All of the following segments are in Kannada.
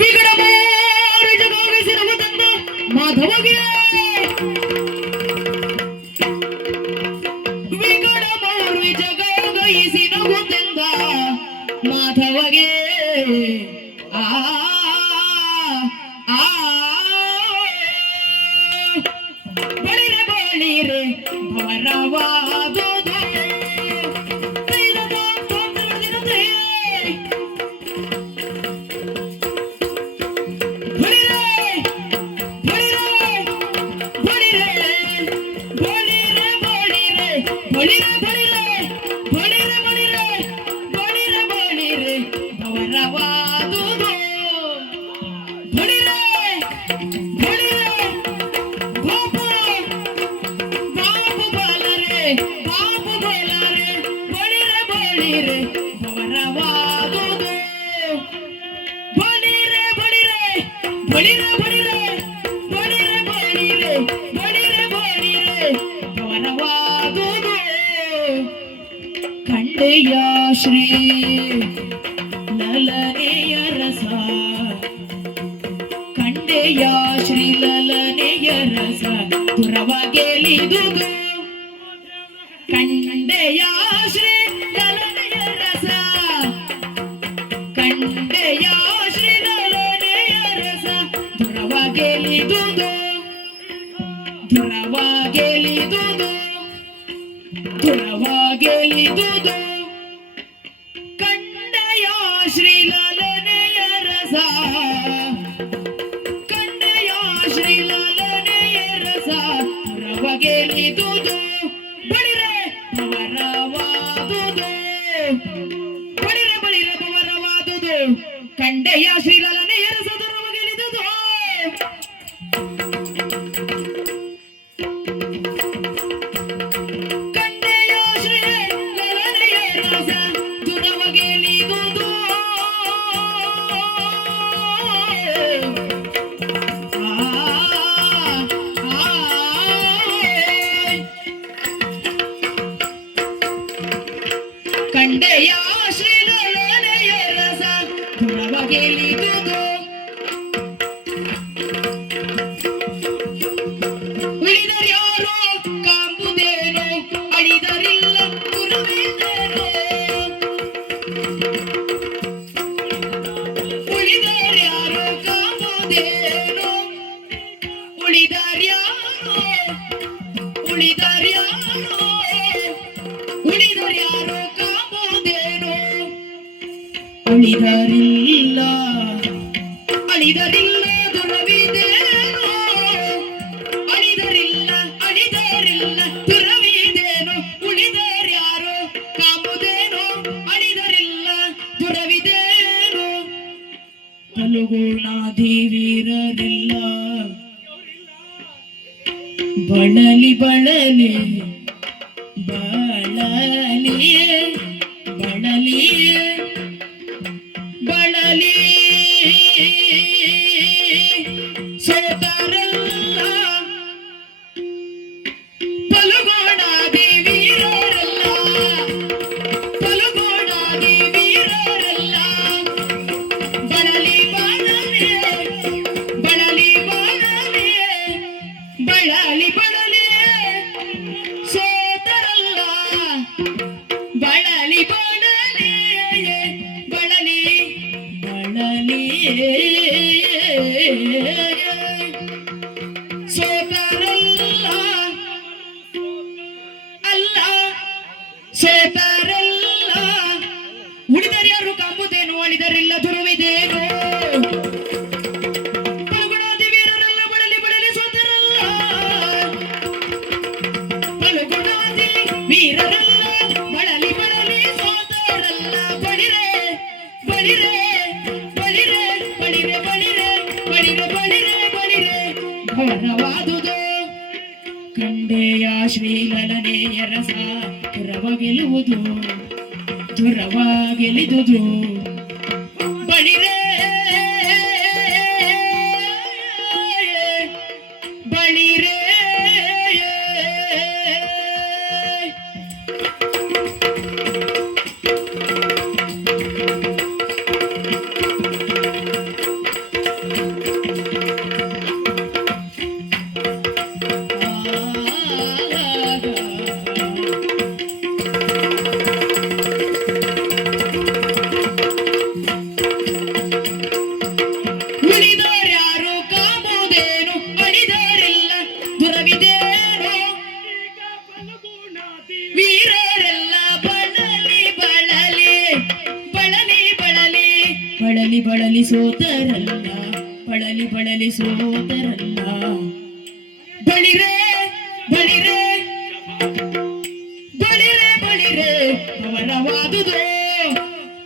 ವಿಗಡಮಾರು ಜಗಾಗಿಸಿರುವ ತಂದ ಮಾಧವಗೆ ವಿಗಡಮಾರು ಜಗಾಗಿಸಿರುವ ತಂದ ಮಾಧವಗೆ ಆ ಆ ಬಳಿರೆ ಬಳಿರೆ ಭವರವಾದುದು ಕಂಡೆಯ ಶ್ರೀ ಲಲನೆಯ ರಸ ಕಂಡೆಯ ಶ್ರೀ ಲಲನೆಯ ರಸ ದುರವಾಗೆಲಿದುದು ಕಂಡೆಯ ಶ್ರೀ ಲಲನೆಯ ರಸ ಕಂಡೆಯ ಶ್ರೀ ಲಲನೆಯ ರಸ ದುರವಾಗೆಲಿದುದು ದುರವಾಗೆಲಿದುದು ದುರವಾಗೆಲಿದುದು ಕಂಡೆಯ ಶ್ರೀ ಲಲನೆಯ ರಸ ಕಂಡೆಯ ಶ್ರೀ ಲಲನೆಯ ರಸ ದುರವಾಗೆಲಿದುದು ಬಳಿರೆ ಭವರವಾದುದು ಬಳಿರೆ ಬಳಿರೆ ಭವರವಾದುದು ಕಂಡೆಯ ಶ್ರೀ ಲಲನೆಯ ರಸ ದುರವಾಗೆಲಿದುದು ಕಂಡೆಯ ಶ್ರೀ ಲಲನೆಯ ರಸ ದುರವಾಗೆಲಿದುದು ಉಳಿದರ್ಯಾರೋ ಕಾಂಬುದೇನೋ ಅಳಿದರಿಲ್ಲ ಗುರುವಿದೇನೋ ಉಳಿದರ್ಯಾರೋ ಕಾಂಬುದೇನೋ ಉಳಿದರ್ಯಾರೋ ಉಳಿದರ್ಯಾರೋ ಉಳಿದರ್ಯಾರೋ ಅಳಿದರಿಲ್ಲ ಅಳಿದರಿಲ್ಲ ದುರವಿದೇನೋ ಅಳಿದರಿಲ್ಲ ಅಳಿದರಿಲ್ಲ ದುರವಿದೇನೋ ಉಳಿದರ್ಯಾರೋ ಕಾಂಬುದೇನೋ ಅಳಿದರಿಲ್ಲ ದುರವಿದೇನೋ ಫಲಗುಣಾದಿ ವೀರರಿಲ್ಲ ಬಳಲಿ ಬಳಲಿ ಬಳಲಿ ಬಳಲಿ ಬಳಲಿ ಸೋತರಲ್ಲ ಫಲಗುಣಾದಿ ವೀರರಲ್ಲ ಫಲಗುಣಾದಿ ವೀರರಲ್ಲ ಬಳಲಿ ಬಳಲಿ ಬಳಲಿ ಬಳಲಿ ಬಳಲಿ ಬಳಲಿ ಸೋತರಲ್ಲ ಬಳಲಿ ಬಳಲಿ ಬಳಲಿ ಬಳಲಿ ಸೋತರಲ್ಲ ಅಲ್ಲ ಸೋತರಲ್ಲ ಉಳಿದರ್ಯಾರು ಕಾಂಬುದೇನು ಅಳಿದರಿಲ್ಲ ದುರುವಿದೇನು ಫಲಗುಣಾದಿ ವೀರರಲ್ಲ ಬಳಲಿ ಬಳಲಿ ಸೋತರಲ್ಲ ಫಲಗುಣಾದಿ ವೀರರಲ್ಲ ಬಳಲಿ ಬಳಲಿ ಸೋತರಲ್ಲ ಬಳಿರೆ ಬಳಿರೆ ಬಳಿರೆ ಬಳಿರೆ ಬಳಿರೆ ಬಳಿರೆ ಬಳಿರೆ ಬಳಿರೆ ಭವರವಾದುದು ಕಂಡೆಯ ಶ್ರೀ ಲಲನೆಯ ರಸ ದುರವಾಗೆಲುವುದು ದುರವಾಗೆಲಿದುದು ಬಳಿರೆ ಬಳಿರೆ ಬಳಲಿ ಬಳಲಿ ಸೋತರಲ್ಲ, ಬಳಲಿ ಬಳಲಿ ಸೋತರಲ್ಲ. ಬಳಿರೆ ಬಳಿರೆ ಬಳಿರೆ ಬಳಿರೆ ಅವರವಾದುದು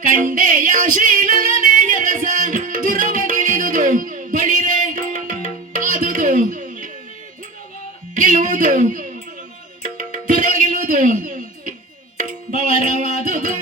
ಕಂಡೆಯ ಶ್ರೀಲನೇ ಎರಸ ದುರವಗಿಳಿದುದು. ಬಳಿರೆ ಆದುದು ಗೆಲ್ಲುವುದು ದುರಗಿಲುವುದು ಬವರವಾದುದು.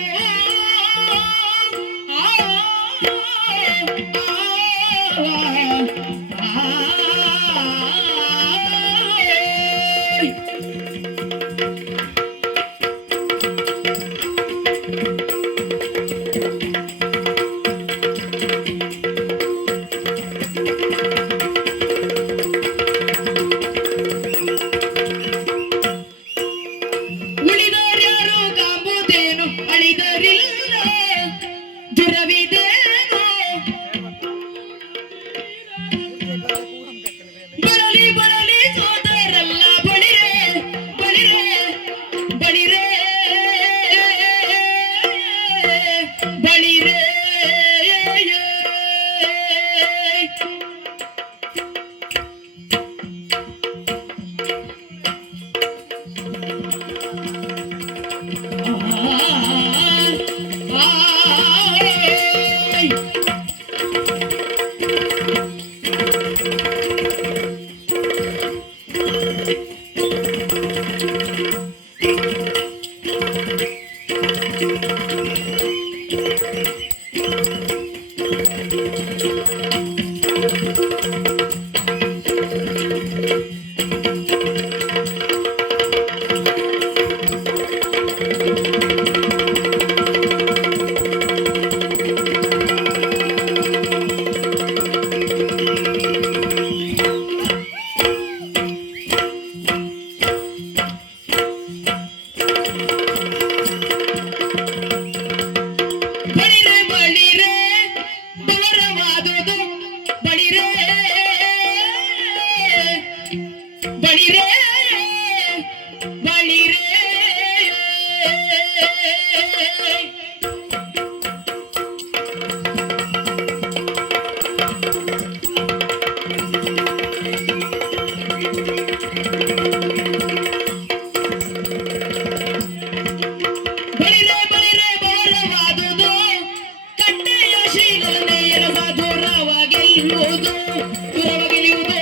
ಉಳಿದರ್ಯಾರು ಕಾಂಬುದೇನು ಅಳಿದರಿಲ್ಲ ದುರವಿದೇನೋ. ಬಳಲಿ ಬಳಲಿ ಸೋದರಲ್ಲ, ಬಳಿರೆ ಬಳಿರೆ ಬಳಿರೆ ಬಳಿರೆ. ಬಳಿರೆ ಬಳಿರೆ ಬವರವಾದುದು. ಬಳಿರೆ ಬಳಿರೆ ಬಳಿರೆ. ಬಳಿರೆ ಬಳಿರೆ ಬವರವಾದುದು ಕಂಡೆಯ ಶ್ರೀಲನೇ ಎರಸ ದುರವಗಿಲುವುದು ದುರವಗಿಲುವುದು.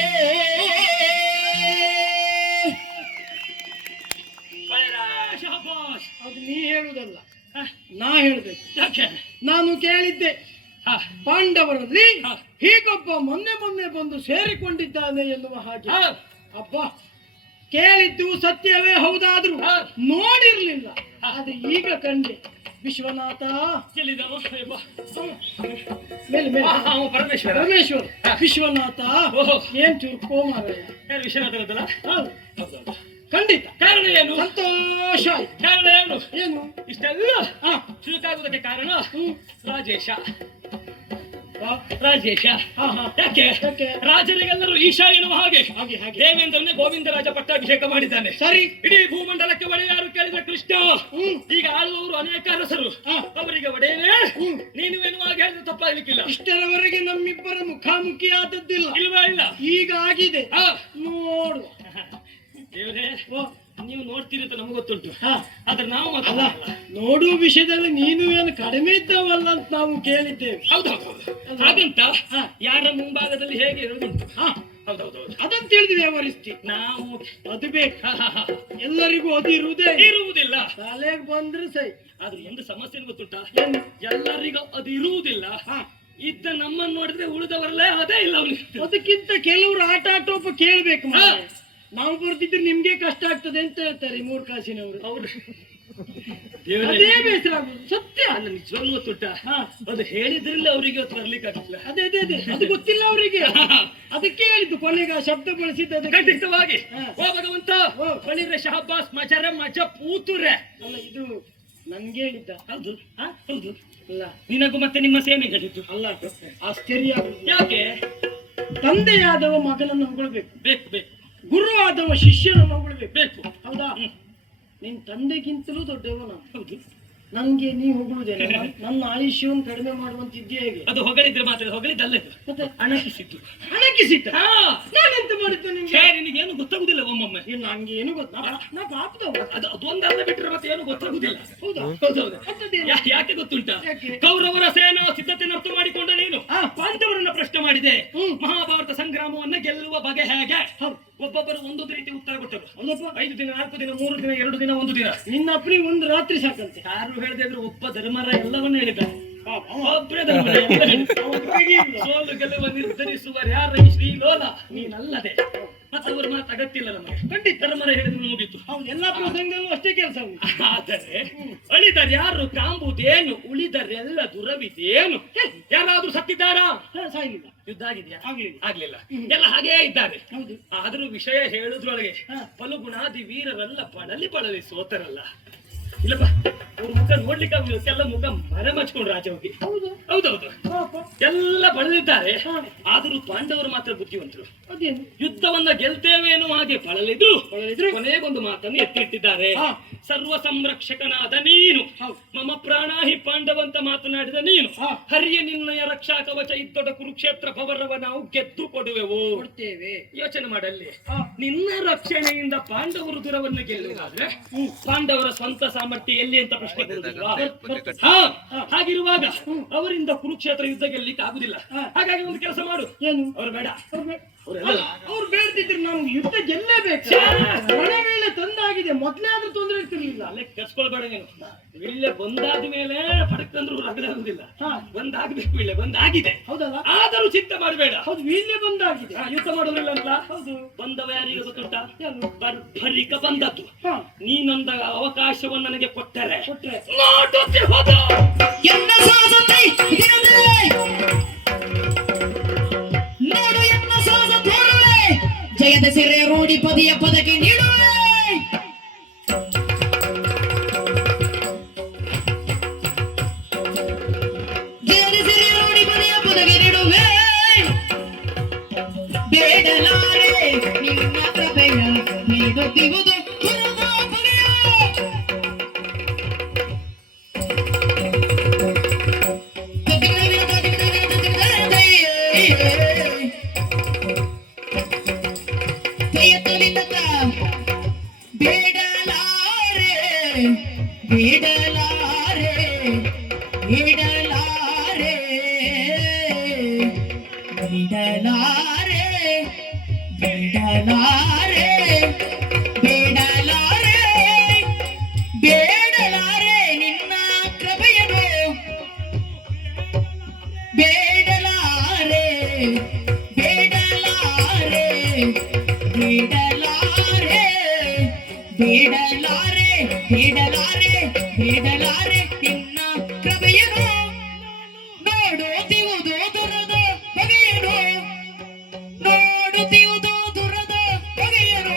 ಶಾಬಾಷ್. ಅದು ನೀ ಹೇಳುದಲ್ಲ, ಹ, ನಾ ಹೇಳ್ಬೇಕು. ಯಾಕೆ? ನಾನು ಕೇಳಿದ್ದೆ ಹ, ಪಾಂಡವರಲ್ಲಿ ಹ. ಹೀಗೊಬ್ಬ ಮೊನ್ನೆ ಮೊನ್ನೆ ಬಂದು ಸೇರಿಕೊಂಡಿದ್ದಾನೆ ಎನ್ನುವ ಹಾಗೆ. ಹ, ಅಬ್ಬ, ಕೇಳಿದ್ದು ಸತ್ಯವೇ ಹೌದಾದ್ರು ಹ. ನೋಡಿರ್ಲಿಲ್ಲ, ಅದು ಈಗ ಕಂಡೆ. ವಿಶ್ವನಾಥ ಎಲ್ಲಿದ್ದಾನೋ? ಅಯ್ಯಪ್ಪ. ಮೇಲೆ ಮೇಲೆ ಆ, ಅವ ಪರಮೇಶ್ವರ. ಪರಮೇಶ್ವರ ಹ. ವಿಶ್ವನಾಥ ಓಹೋ. ಏನ್ ಚುರುಕೋ ಮಾರಾಯ. ಯಾರು ವಿಶ್ವನಾಥನದ್ದಲ್ಲ? ಹೌದು, ಹೌದೌದು. ಖಂಡಿತ ಕಾರಣ ಏನು? ಸಂತೋಷ ಆಯ್ತು. ಕಾರಣ ಏನು? ಏನು? ಇಷ್ಟೆಲ್ಲ ಹ, ಚುರುಕಾಗುವುದಕ್ಕೆ ಕಾರಣ ಹ್ಮ್. ರಾಜೇಶ. ವಾ, ರಾಜೇಶ. ಹ, ಹ. ಯಾಕೆ? ಯಾಕೆ? ರಾಜರಿಗೆಲ್ಲರೂ ಈಶಾ ಎನ್ನುವ ಹಾಗೆ ಹಾಗೆ ಹಾಗೆ. ದೇವೇಂದ್ರನೇ ಗೋವಿಂದರಾಜ ಪಟ್ಟಾಭಿಷೇಕ ಮಾಡಿದ್ದಾನೆ. ಸರಿ. ಇಡೀ ಭೂಮಂಡಲಕ್ಕೆ ಒಡೆಯಾರು ಕೇಳಿದ ಕೃಷ್ಣ. ಹ್ಮ್. ಈಗ ಆಳುವವರು ಅನೇಕ ಅರಸರು. ಹ. ಅವರಿಗೆ ಒಡೆಯನೇ ಹ್ಮ್. ನೀನು ಎನ್ನುವಾಗ ಹೇಳಿದ್ರೆ ತಪ್ಪಾಗಲಿಕ್ಕಿಲ್ಲ. ಇಷ್ಟರವರೆಗೆ ನಮ್ಮಿಬ್ಬರ ಮುಖಾಮುಖಿಯಾದದ್ದಿಲ್ಲ, ಇಲ್ವೇ ಇಲ್ಲ. ಈಗ ಆಗಿದೆ. ಹ. ನೋಡುವ. ದೇವ್ರೇ, ಓ, ನೀವು ನೋಡ್ತೀರಿ ಅಂತ ನಮ್ಗೆ ಗೊತ್ತುಂಟು. ಹ. ಆದ್ರೆ ನಾವು ಅಲ್ಲ, ಮಾತ್ರ ನೋಡುವ ವಿಷಯದಲ್ಲಿ ನೀನು ಏನು ಕಡಿಮೆ ಇದ್ದವಲ್ಲ ಅಂತ ನಾವು ಕೇಳಿದ್ದೇವೆ. ಹೌದೌದು. ಹಾಗಂತ ಹ. ಯಾರ ಮುಂಭಾಗದಲ್ಲಿ ಹೇಗೆ ಇರೋದುಂಟು. ಹ, ಹೌದೌದೌದು. ಅದನ್ನು ತಿಳಿದು ವ್ಯವಹರಿಸ್ತಿ. ನಾವು ಅದು ಬೇಕು. ಹ, ಹ, ಹ. ಎಲ್ಲರಿಗೂ ಅದು ಇರುವುದೇ. ಇರುವುದಿಲ್ಲ. ತಲೆಗೆ ಬಂದ್ರೆ ಸೈ. ಆದ್ರೆ ಒಂದು ಸಮಸ್ಯೆ ಏನು ಗೊತ್ತುಂಟಾ? ಏನು? ಎಲ್ಲರಿಗೂ ಅದು ಇರುವುದಿಲ್ಲ. ಹ, ಇದ್ದ ನಮ್ಮನ್ನು ನೋಡಿದ್ರೆ ಉಳಿದವರಲ್ಲೇ ಅದೇ ಇಲ್ಲ ಅವನಿಗೆ. ಅದಕ್ಕಿಂತ ಕೆಲವರು ಆಟೋಪ ಕೇಳ್ಬೇಕು ಮಾರ್ರೆ. ನಾವು ಬರ್ತಿದ್ರೆ ನಿಮ್ಗೆ ಕಷ್ಟ ಆಗ್ತದೆ ಅಂತ ಹೇಳ್ತಾರೆ ಈ ಮೂರ್ಖಾಸಿನವರು. ಅವರು ದೇವರೇ, ಅದೇ ಬೇಸರ ಆಗುದು ಸತ್ಯ. ಅಲ್ಲ ನಿಜವಾಗ್ಲೂ ಗೊತ್ತುಂಟ, ಹ, ಅದು ಹೇಳಿದ್ರಿಂದ ಅವರಿಗೆ ಇವತ್ತು ಬರ್ಲಿಕ್ಕೆ ಆಗಲಿಲ್ಲ. ಅದೇ ಅದೇ ಅದೇ ಅದು ಗೊತ್ತಿಲ್ಲ ಅವರಿಗೆ. ಅದಕ್ಕೆ ಹೇಳಿದ್ದು ಕೊನೆಗೆ ಆ ಶಬ್ದ ಬಳಸಿದ್ದು ಅದಕ್ಕೆ. ಖಂಡಿತವಾಗಿ. ಹ. ಓ ಭಗವಂತ, ಓ. ಬಳಿರೆ ಶಹಬ್ಬಾಸ್ ಮಜರೆ ಮಜ ಪೂತುರೆ. ಅಲ್ಲ, ಇದು ನನ್ಗೆ ಹೇಳಿದ್ದ. ಹೌದು. ಹ? ಹೌದು. ಅಲ್ಲ ನಿನಗೂ ಮತ್ತೆ ನಿಮ್ಮ ಸೇನೆ ಹೇಳಿದ್ದು. ಅಲ್ಲ, ಆಶ್ಚರ್ಯ ಆಗುದು. ಯಾಕೆ? ತಂದೆಯಾದವ ಮಗನನ್ನು ಹೊಗಳ್ಬೇಕು, ಬೇಕು ಬೇಕು ಗುರು ಆದವ ಶಿಷ್ಯನನ್ನು ಹೊಗಳ್ಬೇಕು. ಬೇಕು. ಹೌದಾ? ಹ್ಮ್. ನಿನ್ ತಂದೆಗಿಂತಲೂ ದೊಡ್ಡವ ನಾನು. ಹೌದು. ನಂಗೆ ನೀ ಹೊಗಳುದಿಲ್ಲ ನನ್ನ ಆಯುಷ್ಯವನ್ನು ಕಡಿಮೆ ಮಾಡುವಂತಿದ್ದೆ ಹೇಗೆ ಅದು ಹೊಗಳಿದ್ರೆ ಮಾತ್ರ ಹೊಗಳಿದ್ದಲ್ಲ ಇದು. ಮತ್ತೆ ಅಣಕಿಸಿದ್ದು. ಹಣಕ್ಕಿಸಿದ್ದ ಹಾ ನಾನೆಂತ ಮಾಡಿದ್ದೆ ನಿಮ್ಗೆ ಛೇ, ನಿನಗೇನು ಗೊತ್ತಾಗುದಿಲ್ಲ ಒಮ್ಮೊಮ್ಮೆ. ಇಲ್ಲ ನಂಗೆ ಏನು ಗೊತ್ತಾ ನಾ ಪಾಪದವ ಅದೊಂದಲ್ಲ ಬಿಟ್ಟರೆ ಮತ್ತೆ ಏನು ಗೊತ್ತಾಗುದಿಲ್ಲ. ಹೌದಾ ಹೌದೌದು. ಮತ್ತದೇನು? ಯಾಕೆ ಗೊತ್ತುಂಟಾ? ಯಾಕೆ? ಕೌರವರ ಸೇನಾ ಸಿದ್ಧತೆ ಅರ್ಥ ಮಾಡಿಕೊಂಡ ನೀನು ಆ, ಪಾಂಡವರನ್ನ ಪ್ರಶ್ನೆ ಮಾಡಿದೆ. ಹ್ಮ್. ಮಹಾಭಾರತ ಸಂಗ್ರಾಮವನ್ನ ಗೆಲ್ಲುವ ಬಗೆ ಹೇಗೆ? ಹೌದು. ಒಬ್ಬೊಬ್ಬರು ಒಂದೊಂದು ರೀತಿ ಉತ್ತರ ಕೊಟ್ಟರು. ಹೌದಪ್ಪ 5 ದಿನ 4 ದಿನ 3 ದಿನ 2 ದಿನ 1 ದಿನ. ನಿನ್ನ ಅಪ್ಪನಿಗೆ ಒಂದು ರಾತ್ರಿ ಸಾಕಂತೆ ಯಾರು ಹೇಳದೆ ಇದ್ರು ಒಬ್ಬ ಧರ್ಮರ ಎಲ್ಲವನ್ನೂ ಹೇಳಿದ್ದಾರೆ. ಪಾಪ, ಅವ ಒಬ್ಬರೇ ಧರ್ಮರ ಎಲ್ಲ ಹೇಳಿದ್ದಾರೆ. ಒಬ್ಬರಿಗೆ ಇಲ್ಲ. ಸೋಲು ಗೆಲುವ ನಿರ್ಧರಿಸುವರ್ಯಾರ ಈ ಶ್ರೀಲೋಲ ನೀನಲ್ಲದೆ. ಮತ್ತವರ ಮಾತು ಅಗತ್ಯ ಇಲ್ಲ ನಮಗೆ. ಖಂಡಿತ ಧರ್ಮರ ಹೇಳಿದ್ರು ಮುಗಿತು. ಹೌದು ಎಲ್ಲಾ ಪ್ರಸಂಗದಲ್ಲೂ ಅಷ್ಟೇ ಕೆಲಸ ಆದರೆ ಅಳಿದರ್ಯಾರು ಕಾಂಬುದೇನು, ಉಳಿದರೆಲ್ಲ ದುರವಿದೇನು? ಯಾರಾದ್ರೂ ಸತ್ತಿದ್ದಾರಾ? ಸಾಯ್ಲಿಲ್ಲ ಯುದ್ಧ ಆಗಿದೆಯಾ? ಆಗ್ಲಿಲ್ಲ. ಆಗ್ಲಿಲ್ಲ. ಎಲ್ಲ ಹಾಗೇ ಇದ್ದಾರೆ. ಹೌದು ಆದ್ರೂ ವಿಷಯ ಹೇಳುದ್ರೊಳಗೆ ಹಾ. ಫಲಗುಣಾದಿ ವೀರರಲ್ಲ ಬಳಲಿ ಸೋತರಲ್ಲ. ಇಲ್ಲಪ್ಪ, ಅವ್ರ ಮುಖ ನೋಡ್ಲಿಕ್ಕೆ ಎಲ್ಲ ಮುಖ ಮಚ್ಕೊಂಡು ರಾಜ ಹೋಗಿ. ಹೌದು ಹೌದೌದು, ಪಾಪ ಎಲ್ಲ ಬಳಲಿದ್ದಾರೆ. ಹಾ. ಆದರೂ ಪಾಂಡವರು ಮಾತ್ರ ಬುದ್ಧಿವಂತರು. ಅದೇನು ಯುದ್ಧವನ್ನ ಗೆಲ್ತೇವೆ ಎನ್ನುವ ಹಾಗೆ ಬಳಲಿದ್ರು ಬಳಲಿದ್ರು. ಕೊನೆಗೊಂದು ಮಾತನ್ನು ಎತ್ತಿಟ್ಟಿದ್ದಾರೆ. ಹಾ. ಸರ್ವ ಸಂರಕ್ಷಕನಾದ ನೀನು, ಹೌದು. ಮಮ ಪ್ರಾಣಾಹಿ ಪಾಂಡವಂತ ಮಾತನಾಡಿದ ನೀನು, ಹಾ. ಹರಿಯ ನಿನ್ನಯ ರಕ್ಷಾ ಕವಚ ಇದ್ದೊಡ ಕುರುಕ್ಷೇತ್ರ ಭವರವ ನಾವು ಗೆದ್ದು ಕೊಡುವೆವು. ಕೊಡ್ತೇವೆ ಯೋಚನೆ ಮಾಡಲ್ಲಿ. ಹಾ. ನಿನ್ನ ರಕ್ಷಣೆಯಿಂದ ಪಾಂಡವರು ದುರವನ್ನು ಗೆಲ್ಲುವುದಾದ್ರೆ ಪಾಂಡವರ ಸ್ವಂತ ಸಾಮರ್ಥ್ಯ ಎಲ್ಲಿ ಅಂತ ಪ್ರಶ್ನೆ ಬರುವುದಿಲ್ವಾ? ಹಾ. ಹಾಗಿರುವಾಗ ಅವರಿಂದ ಕುರುಕ್ಷೇತ್ರ ಯುದ್ಧ ಗೆಲ್ಲಿಕ್ಕೆ ಆಗುದಿಲ್ಲ. ಹಾ. ಹಾಗಾಗಿ ಒಂದು ಕೆಲಸ ಮಾಡು, ಏನು ಅವರು ಬೇಡ. ಅವ್ರು ಬೇಡ್ತಿದ್ರು ನಾವು ಯುದ್ಧ ಗೆಲ್ಲೇಬೇಕು. ಛೇ! ಒಣ ವೇಳೆ ತಂದಾಗಿದೆ ಮೊದ್ಲೇ ಆದ್ರೂ ತೊಂದರೆ ಇರ್ತಿರ್ಲಿಲ್ಲ. ಅಲ್ಲೇ ಕರ್ಸ್ಕೊಳ್ಬೇಡ ನೀನು. ಇಲ್ಲೇ ಬಂದಾದ ಮೇಲೆ ಪಡಕ್ಕಂದ್ರು ರಗಡಾಗುದಿಲ್ಲ. ಹಾ. ಬಂದಾಗ್ಬೇಕು. ಇಲ್ಲೇ ಬಂದಾಗಿದೆ. ಹೌದಲ್ಲ ಆದರೂ ಚಿಂತೆ ಮಾಡಬೇಡ. ಹೌದು ವೀಳ್ಯ ಬಂದಾಗಿದೆ. ಯುದ್ಧ ಮಾಡೋದ್ರಿಲ್ಲ ಅಂತ. ಹೌದು ಬಂದವ ಯಾರಿಗೆ ಗೊತ್ತುಂಟಾ? ಏನು? ಬರ್ಭರಿಕ ಬಂದದ್ದು. ಹಾ ನೀನೊಂದ ಅವಕಾಶವನ್ನು ನನಗೆ ಕೊಟ್ಟರೆ ಕೊಟ್ರೆ ನೋಡುತ್ತೆ ಹೋದ. ಎನ್ನ ಸಾಸತೆ ದಿನದೇ ನೋಡು ಎನ್ನ ಸಾಸ ತೋರುವೆ ಜಯದ ಸಿರೆ ರೂಢಿ ಪದಿಯ ಪದಕ್ಕೆ ನೀಡುವೆ ಜಯದ ಸಿರೆ ರೂಢಿ ಪದಿಯ ಪದಕ್ಕೆ ನೀಡುವೆ ಬೇಡಲಾರೆ ನಿನ್ನ ಕೃಪೆಯ ನೀಡುತ್ತಿರುವುದು ಗುರುದ ಪದೆಯ ಬೇಡಲಾರೆ ಬೇಡಲಾರೆ ಬೇಡಲಾರೆ ಬೇಡಲಾರೆ ಬೇಡಲಾರೆ ಬೇಡಲಾರೆ ಬೇಡಲಾರೆ ನಿನ್ನ ಕೃಪೆಯನ್ನು ಬೇಡಲಾರೆ ಬೇಡಲಾರೆ ಬೇಡಲಾರೆ ಬೇಡಲಾರೆ ಬೇಡಲಾರೆ ಬೇಡಲಾರೆ ನಿನ್ನ ಕೃಪೆಯನ್ನು ನೋಡುತ್ತಿರುವುದು ದುರದ ಬಗೆಯನು ನೋಡುತ್ತಿರುವುದು ದುರದ ಬಗೆಯನು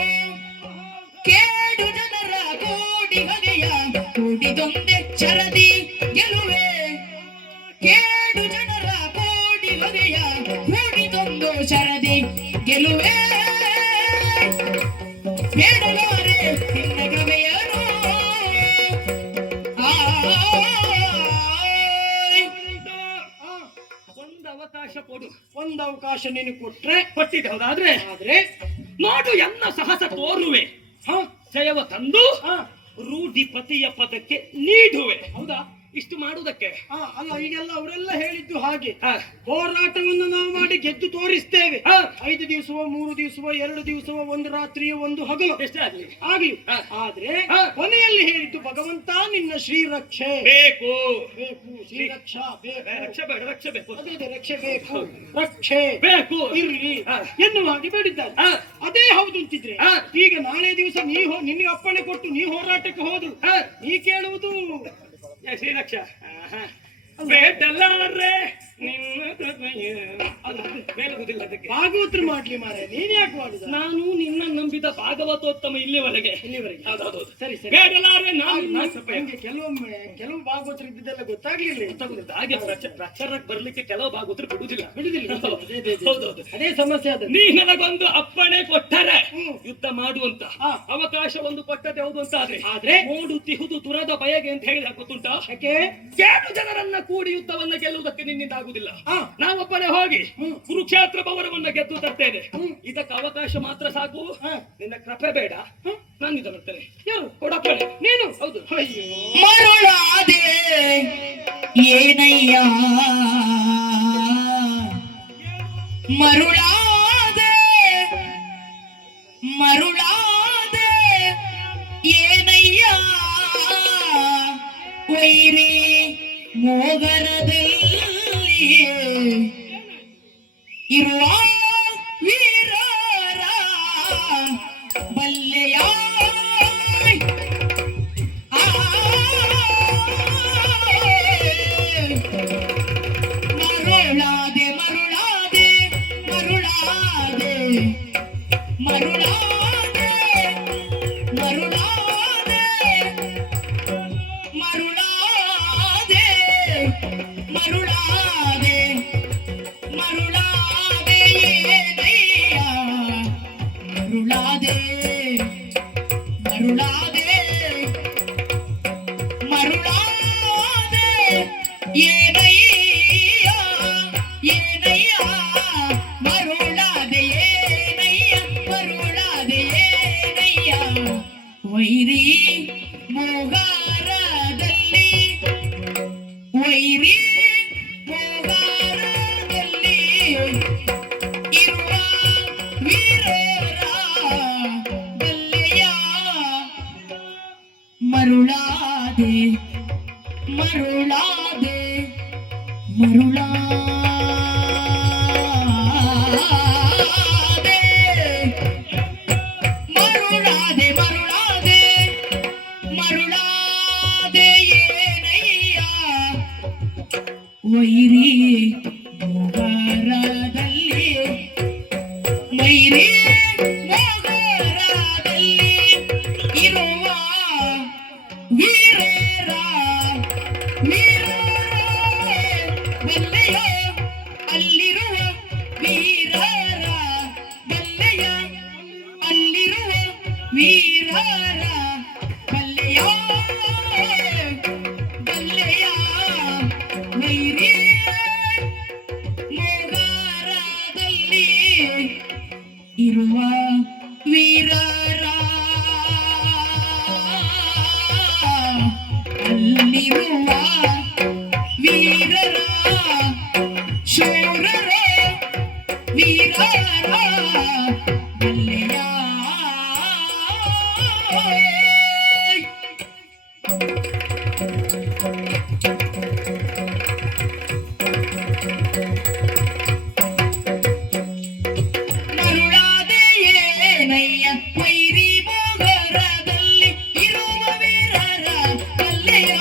ಕೇಡು ಜನರ ಕೋಡಿ ಬಗೆಯ ಕೂಡಿದೊಂದೆ ಚರದಿ ಗೆಲುವೆ ಕೇಡು ಜನರ ಕೋಡಿ ಬಗೆಯ ಕೂಡಿದೊಂದು ಶರದಿ ಗೆಲುವೆ ಬೇಡಲಾರೆ ನಿನ್ನ ಕೃಪೆಯನ್ನು ಒಂದು ಅವಕಾಶ ಕೊಡು. ಒಂದು ಅವಕಾಶ ನೀನು ಕೊಟ್ರೆ ಕೊಟ್ಟಿದ್ದೆ ಹೌದಾದ್ರೆ ಆದ್ರೆ ನೋಡು ಎನ್ನ ಸಾಹಸ ತೋರುವೆ. ಹಾ ಜಯವ ತಂದು ಹಾ ರೂಢಿಪತಿಯ ಪದಕ್ಕೆ ನೀಡುವೆ. ಹೌದಾ ಇಷ್ಟು ಮಾಡುವುದಕ್ಕೆ ಹಾ ಅಲ್ಲ ಈಗೆಲ್ಲ ಅವರೆಲ್ಲ ಹೇಳಿದ್ದು ಹಾಗೆ ಹಾ. ಹೋರಾಟವನ್ನು ನಾವು ಮಾಡಿ ಗೆದ್ದು ತೋರಿಸ್ತೇವೆ. ಹಾ. 5 ದಿವಸವೋ 3 ದಿವಸವೋ 2 ದಿವಸವೋ 1 ರಾತ್ರಿಯೋ 1 ಹಗಲು ಎಷ್ಟೇ ಆಗ್ಲಿ ಆಗ್ಲಿ. ಹಾ. ಆದ್ರೆ ಹಾ. ಕೊನೆಯಲ್ಲಿ ಹೇಳಿದ್ದು ಭಗವಂತ ನಿನ್ನ ಶ್ರೀರಕ್ಷೆ ಬೇಕು. ಬೇಕು ಶ್ರೀರಕ್ಷಾ ಬೇಕು ರಕ್ಷೆ ಬೇಡ, ರಕ್ಷೆ ಬೇಕು. ಅದೇ ಅದೇ, ರಕ್ಷೆ ಬೇಕು ರಕ್ಷೆ ಬೇಕು. ಇರ್ಲಿ ಹಾ. ಎನ್ನುವ ಹಾಗೆ ಬೇಡಿದ್ದಾರೆ. ಹಾ. ಅದೇ ಹೌದು ಅಂತಿದ್ರೆ ಹಾ. ಈಗ ನಾಳೆ ದಿವಸ ನಿನ್ಗೆ ಅಪ್ಪಣೆ ಕೊಟ್ಟು ನೀ ಹೋರಾಟಕ್ಕೆ ಹೋದ್ರು ಹಾ. ನೀ ಕೇಳುವುದು ಶ್ರೀರಕ್ಷ ಬೇಡಲಾರೆ ನಿನ್ನ ಕೃಪೆಯ ಮೇಲುವುದಿಲ್ಲ ಅದಕ್ಕೆ. ಭಾಗವತರು ಮಾಡ್ಲಿ ಮಾರೆ, ನೀನ್ ಯಾಕೆ ಮಾಡುದ? ನಾನು ನಿನ್ನ ನಂಬಿದ ಭಾಗವತೋತ್ತಮ ಇಲ್ಲಿವರೆಗೆ. ಹೌದೌದು. ಸರಿ ಸರಿ. ಬೇಡಲಾರೆ ನಾನು ನಿನ್ನ ಕೃಪೆ. ನಂಗೆ ಕೆಲವು ಭಾಗವತರು ಇದ್ದಿದ್ದೆಲ್ಲ ಗೊತ್ತಾಗ್ಲಿಲ್ಲ. ಗೊತ್ತಾಗುದಿಲ್ಲ. ಹಾಗೆ ಪ್ರಚಾರಕ್ಕೆ ಬರ್ಲಿಕ್ಕೆ ಕೆಲವು ಭಾಗವತರು ಬಿಡುದಿಲ್ಲ. ಹೌದೌದು, ಅದೇ ಸಮಸ್ಯೆ ಅದ. ನೀ ನನಗೊಂದು ಅಪ್ಪಣೆ ಕೊಟ್ಟರೆ ಯುದ್ಧ ಮಾಡುವಂತ ಅವಕಾಶ ಒಂದು ಕೊಟ್ಟದ್ದು ಯಾವುದು ಅಂತ ಆದ್ರೆ ನೋಡುತ್ತಿಹುದು ದುರದ ಬಯಗೆ ಅಂತ ಹೇಳಿದ ಗೊತ್ತುಂಟ. ಯಾಕೆ? ಕೇಳು ಜನರನ್ನ ಕೂಡಿ ಯುದ್ಧವನ್ನ ಗೆಲ್ಲುವುದಕ್ಕೆ ನಿನ್ನಿಂದ ಆಗುದಿಲ್ಲ. ನಾವೊಬ್ಬನೇ ಹೋಗಿ ಕುರುಕ್ಷೇತ್ರ ಭವನವನ್ನ ಗೆದ್ದು ತರ್ತೇನೆ. ಇದಕ್ಕೆ ಅವಕಾಶ ಮಾತ್ರ ಸಾಕು. ನಿನ್ನ ಕೃಪೆ ಬೇಡ. ನಾನು ಇದು ಬರ್ತೇನೆ. ಯಾರು ಕೊಡಪ್ಪಣೆ? ನೀನು. ಹೌದು. ಅಯ್ಯೋ ಮರುಳಾದೆ ಏನಯ್ಯ ಮರುಳಾದೆ ಮರುಳಾದೆ ಏನಯ್ಯ ವೈರಿ ಮೋಗರದಲ್ಲಿ ಇರುವ ವೀರರ ಬಲ್ಲೆಯ ಮರುಳಾದೆ ಮರುಳಾದೆ ಮರುಳಾದೆ ಮರುಳಾದೆ ಮರುಳಾದೆ ಮರುಳಾದೆ ಮರುಳಾದೆ ಮರುಳಾದೆ ಏನಯ್ಯ ಮರುಳಾದೆ ಮರುಳಾದೆ ಮರುಳಾದೆ ಏನಯ್ಯ ಏನಯ್ಯ ಮರುಳಾದೆ ಏನಯ್ಯ ಮರುಳಾದೆ ಏನಯ್ಯ ವೈರಿ ಮೋಗಾರದಲ್ಲಿ ವೈರಿ ಮೋಗಾರದಲ್ಲಿ ಇರುವ ವೀರರ ಬಲ್ಲೆಯ ಮರುಳಾದೆ ಮರುಳಾದೆ ಮರುಳಾದೆ ಮರುಳಾದೆ ಮರುಳಾದೆ ಮರುಳಾದೆ ಏನಯ್ಯ ವೈರಿ ಮೋಗರದಲ್ಲಿ ವೈರಿ ಮೋಗರದಲ್ಲಿ ಇರುವ ವೀರರ ಬಲ್ಲೆಯ ಅಲ್ಲಿರುವ ವೀರರ ಬಲ್ಲೆಯ ಅಲ್ಲಿರುವ ವೀರರ ಬಲ್ಲೆಯ ಬಲ್ಲೆಯ ವೈರಿ ಮೋಗಾರದಲ್ಲಿ ಇರುವ ವೀರರ ಅಲ್ಲಿರುವ ವೀರರ ಶೂರರ ವೀರರ ಬಲ್ಲೆಯ ಮರುಳಾದೆ ಏನಯ್ಯ ವೈರಿ ಮೋಗರದಲ್ಲಿ ಇರುವ ವೀರರ ಬಲ್ಲೆಯ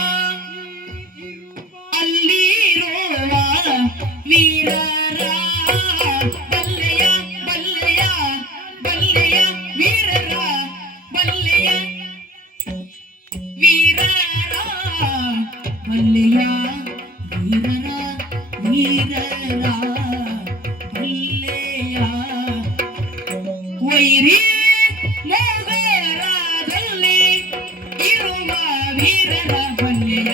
ಅಲ್ಲಿರುವ ವೀರರ ಬಲ್ಲೆಯ ಬಲ್ಲೆಯ ಬಲ್ಲೆಯ ವೀರರ ಬಲ್ಲೆಯ ವೀರರ ಬಲ್ಲೆಯ ವೀರರ ವೀರರ ಬಲ್ಲೆಯ ವೈರಿ ಮೋಗರದಲ್ಲಿ ಇರುವ ವೀರರ ಬಲ್ಲೆಯ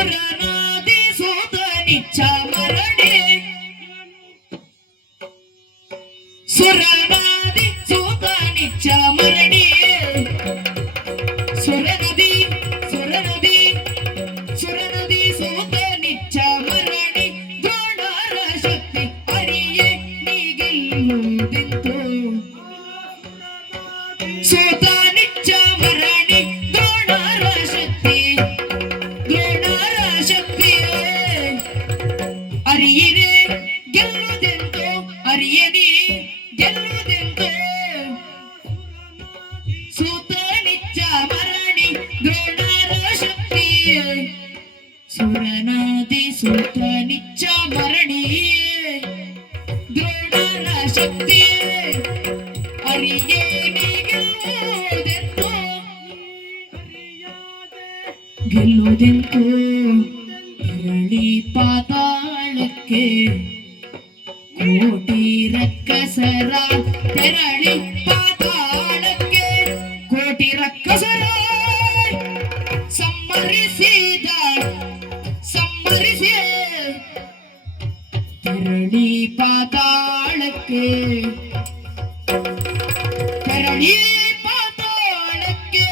ಸುರನಾದಿ ಸೂತ ನಿಚ್ಚ ಮರಣಿ ಸುರನಾದಿ ಸೂತ ನಿಚ್ಚ ಮರಣಿ ಸುರನದಿ ಸುರನದಿ ಸುರನದಿ ಸೂತ ನಿಚ್ಚ ಮರಣಿ ದ್ರೋಣರ ಶಕ್ತಿ ಅರಿಯೇ ನೀಗೆಲ್ಲುವುದೆಂತು ಸೂತ ನಿಚ್ಚ ಮರಣಿ ದ್ರೋಣರ ಶಕ್ತಿ ಅರಿಯಿರೆ ಗೆಲ್ಲುವುದೆಂತು ಅರಿಯನಿ ಗೆಲ್ಲುವುದೆಂತು ಸೂತ ನಿಚ್ಚ ಮರಣಿ ದ್ರೋಣರ ಶಕ್ತಿ ಸುರನಾದಿ ಸೂತ ನಿಚ್ಚ ಮರಣಿ ದ್ರೋಣರ ಶಕ್ತಿ ಅರಿಯೇನಿ ಗೆಲ್ಲುವುದೆಂತು ಗೆಲ್ಲುವುದೆಂತು ತೆರಳಿ ಪಾತಾಳಕ್ಕೆ ಕೋಟಿ ರಕ್ಕಸರ ತೆರಳಿ ಪಾತಾಳಕ್ಕೆ ಕೋಟಿ ರಕ್ಕಸರ ಸಮ್ಮರಿಸಿದ ಸಮ್ಮರಿಸಿ ತೆರಳಿ ಪಾತಾಳಕ್ಕೆ ತೆರಳಿ ಪಾತಾಳಕ್ಕೆ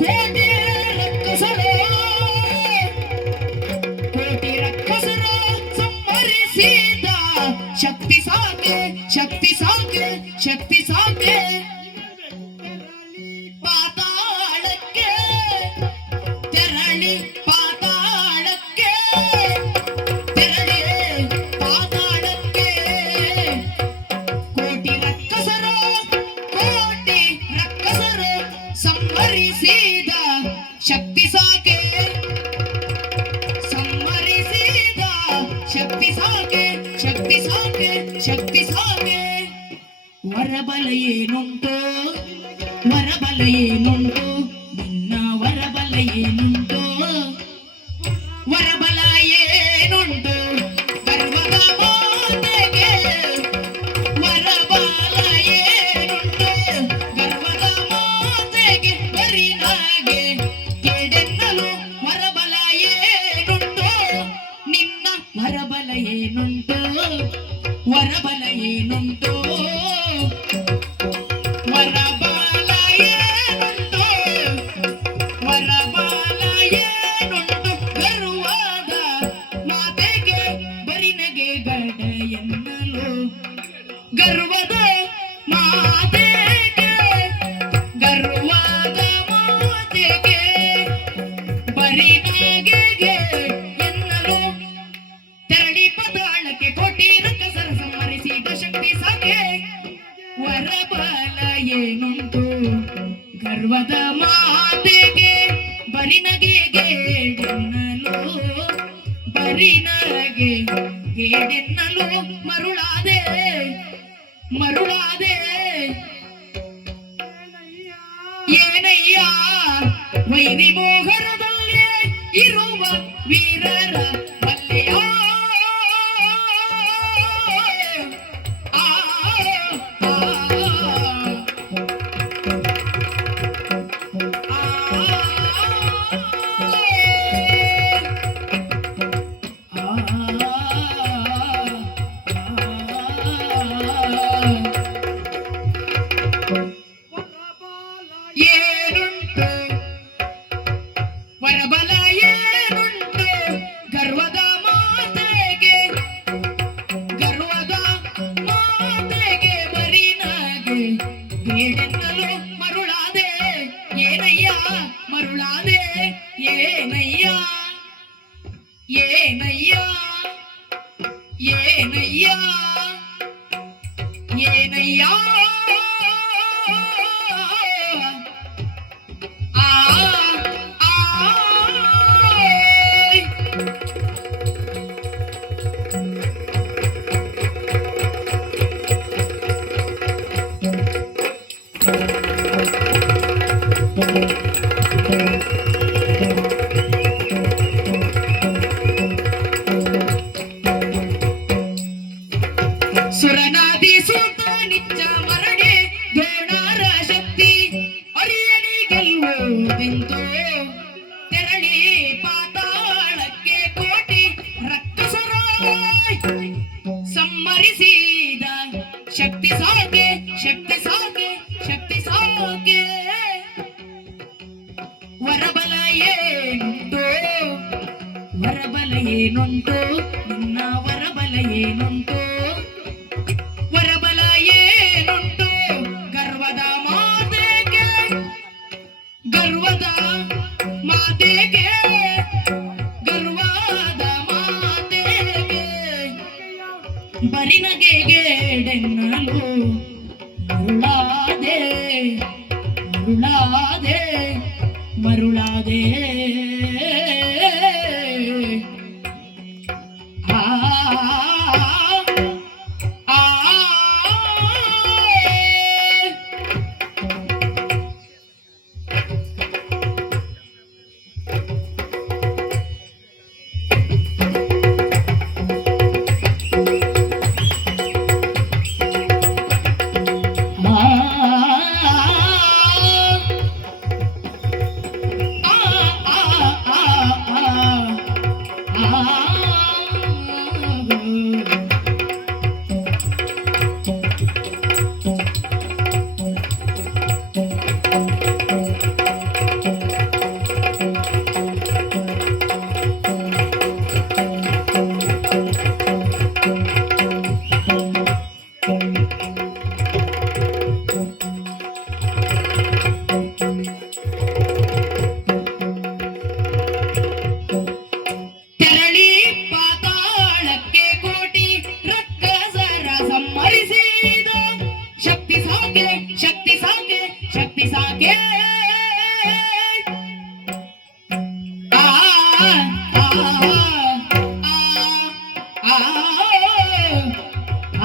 ಕೋಟಿ ರಕ್ಕಸರ ಕೋಟಿ ರಕ್ಕಸರ ಸಂಹರಿಸಿದ ಶಕ್ತಿ ಸಾಕೆ ಶಕ್ತಿ ಸಾಕೆ ಶಕ್ತಿ ಸಾಕೆ ಪಾತಾಳಕ್ಕೆ ತೆರಳಿ ಪಾತಾಳಕ್ಕೆ ತೆರಳಿ ಪಾತಾಳಕ್ಕೆ ಕೋಟಿ ರಕ್ಕಸರ ಸಂಹರಿಸಿದ ಶಕ್ತಿ ಸಾಕೆ ಸಂಹರಿಸಿದ ಶಕ್ತಿ ಸಾಕೆ ಶಕ್ತಿ ಸಾಕೆ ಶಕ್ತಿ ಸಾಕೆ ವರಬಲ ಏನುಂಟು ವರಬಲ ಏನುಂಟು ನಿನ್ನ ವರಬಲ ಏನುಂಟು ವರಬಲ ಏನುಂಟು ಗರ್ವದ ಮಾತೆಗೆ ವರಬಲ ಏನುಂಟು ಗರ್ವದ ಮಾತೆಗೆ ಬರಿನಾಗೆ ಕೇಡೆನ್ನಲು ವರಬಲ ಏನುಂಟು ನಿನ್ನ ವರಬಲ ಏನುಂಟು ವರಬಲ ಏನುಂಟು ವರಬಲ ಏನುಂಟು ವರಬಲ ಏನುಂಟು ಗರ್ವದ ಮಾತೆಗೆ ಬರಿನಗೆ ಗಡ ಎನ್ನಲು ಗರ್ವದ ಮಾತೆಗೆ ಗರ್ವದ ಮಾತೆಗೆ ಬರಿನಗೆಗೆ ಎನ್ನಲು ತೆರಳಿ ಪತಾಳಕ್ಕೆ ಕೋಟಿ ರಕ್ಕಸರ ಸಂಹರಿಸಿದ ಶಕ್ತಿ ಸಾಕೆ ವರಬಲ ಏನುಂಟು ಗರ್ವದ ಮಾತೆಗೆ ಬರಿನಗೆ ಗೇಡೆನ್ನಲು ಬರಿನಗೆ ಗೇಡೆನ್ನಲು ಮರುಳಾದೆ ಮರುಳಾದೆ ಏನಯ್ಯ ವೈರಿ ಮೋಹರದಲ್ಲೇ ಇರುವ ವೀರರ ಬಲ್ಲೆಯ ಏನುಂಟು ವರಬಲ ಏನುಂಟು ಗರ್ವದ ಮಾತೆಗೆ ಗರ್ವದ ಮಾತೆಗೆ ಬರಿನಾಗೆ ಬೇಡೆನ್ನಲು ಮರುಳಾದೆ ಏನಯ್ಯ ಮರುಳಾದೆ ಏನಯ್ಯ ಏನಯ್ಯ ಏನಯ್ಯ ಏನಯ್ಯ ಆ ಆ ಸಾಕೆ ಶಕ್ತಿ ಸಾಕೆ ವರಬಲ ಏನುಂಟು ವರಬಲ ಏನುಂಟು ನಿನ್ನ ವರಬಲ ಏನುಂಟು ವರಬಲ ಏನುಂಟು ಗರ್ವದ ಮಾತೆಗೆ ಗರ್ವದ ಮಾತೆಗೆ ಗರ್ವದ ಮಾತೆಗೆ ಬರಿನಗೆಗೆಡೆನ್ನಲು ಮರುಳಾದೆ ಮರುಳಾದೆ ಮರುಳಾದೆ ಆ ಆ ತೆರಳಿ ಪಾತಾಳಕ್ಕೆ ಕೋಟಿ ರಕ್ಕಸರ ಸಂಹರಿಸಿದ ಶಕ್ತಿ ಸಾಕೆ ಶಕ್ತಿ ಸಾಕೆ ಶಕ್ತಿ ಸಾಕೆ ಆ ಆ ಆ ಆ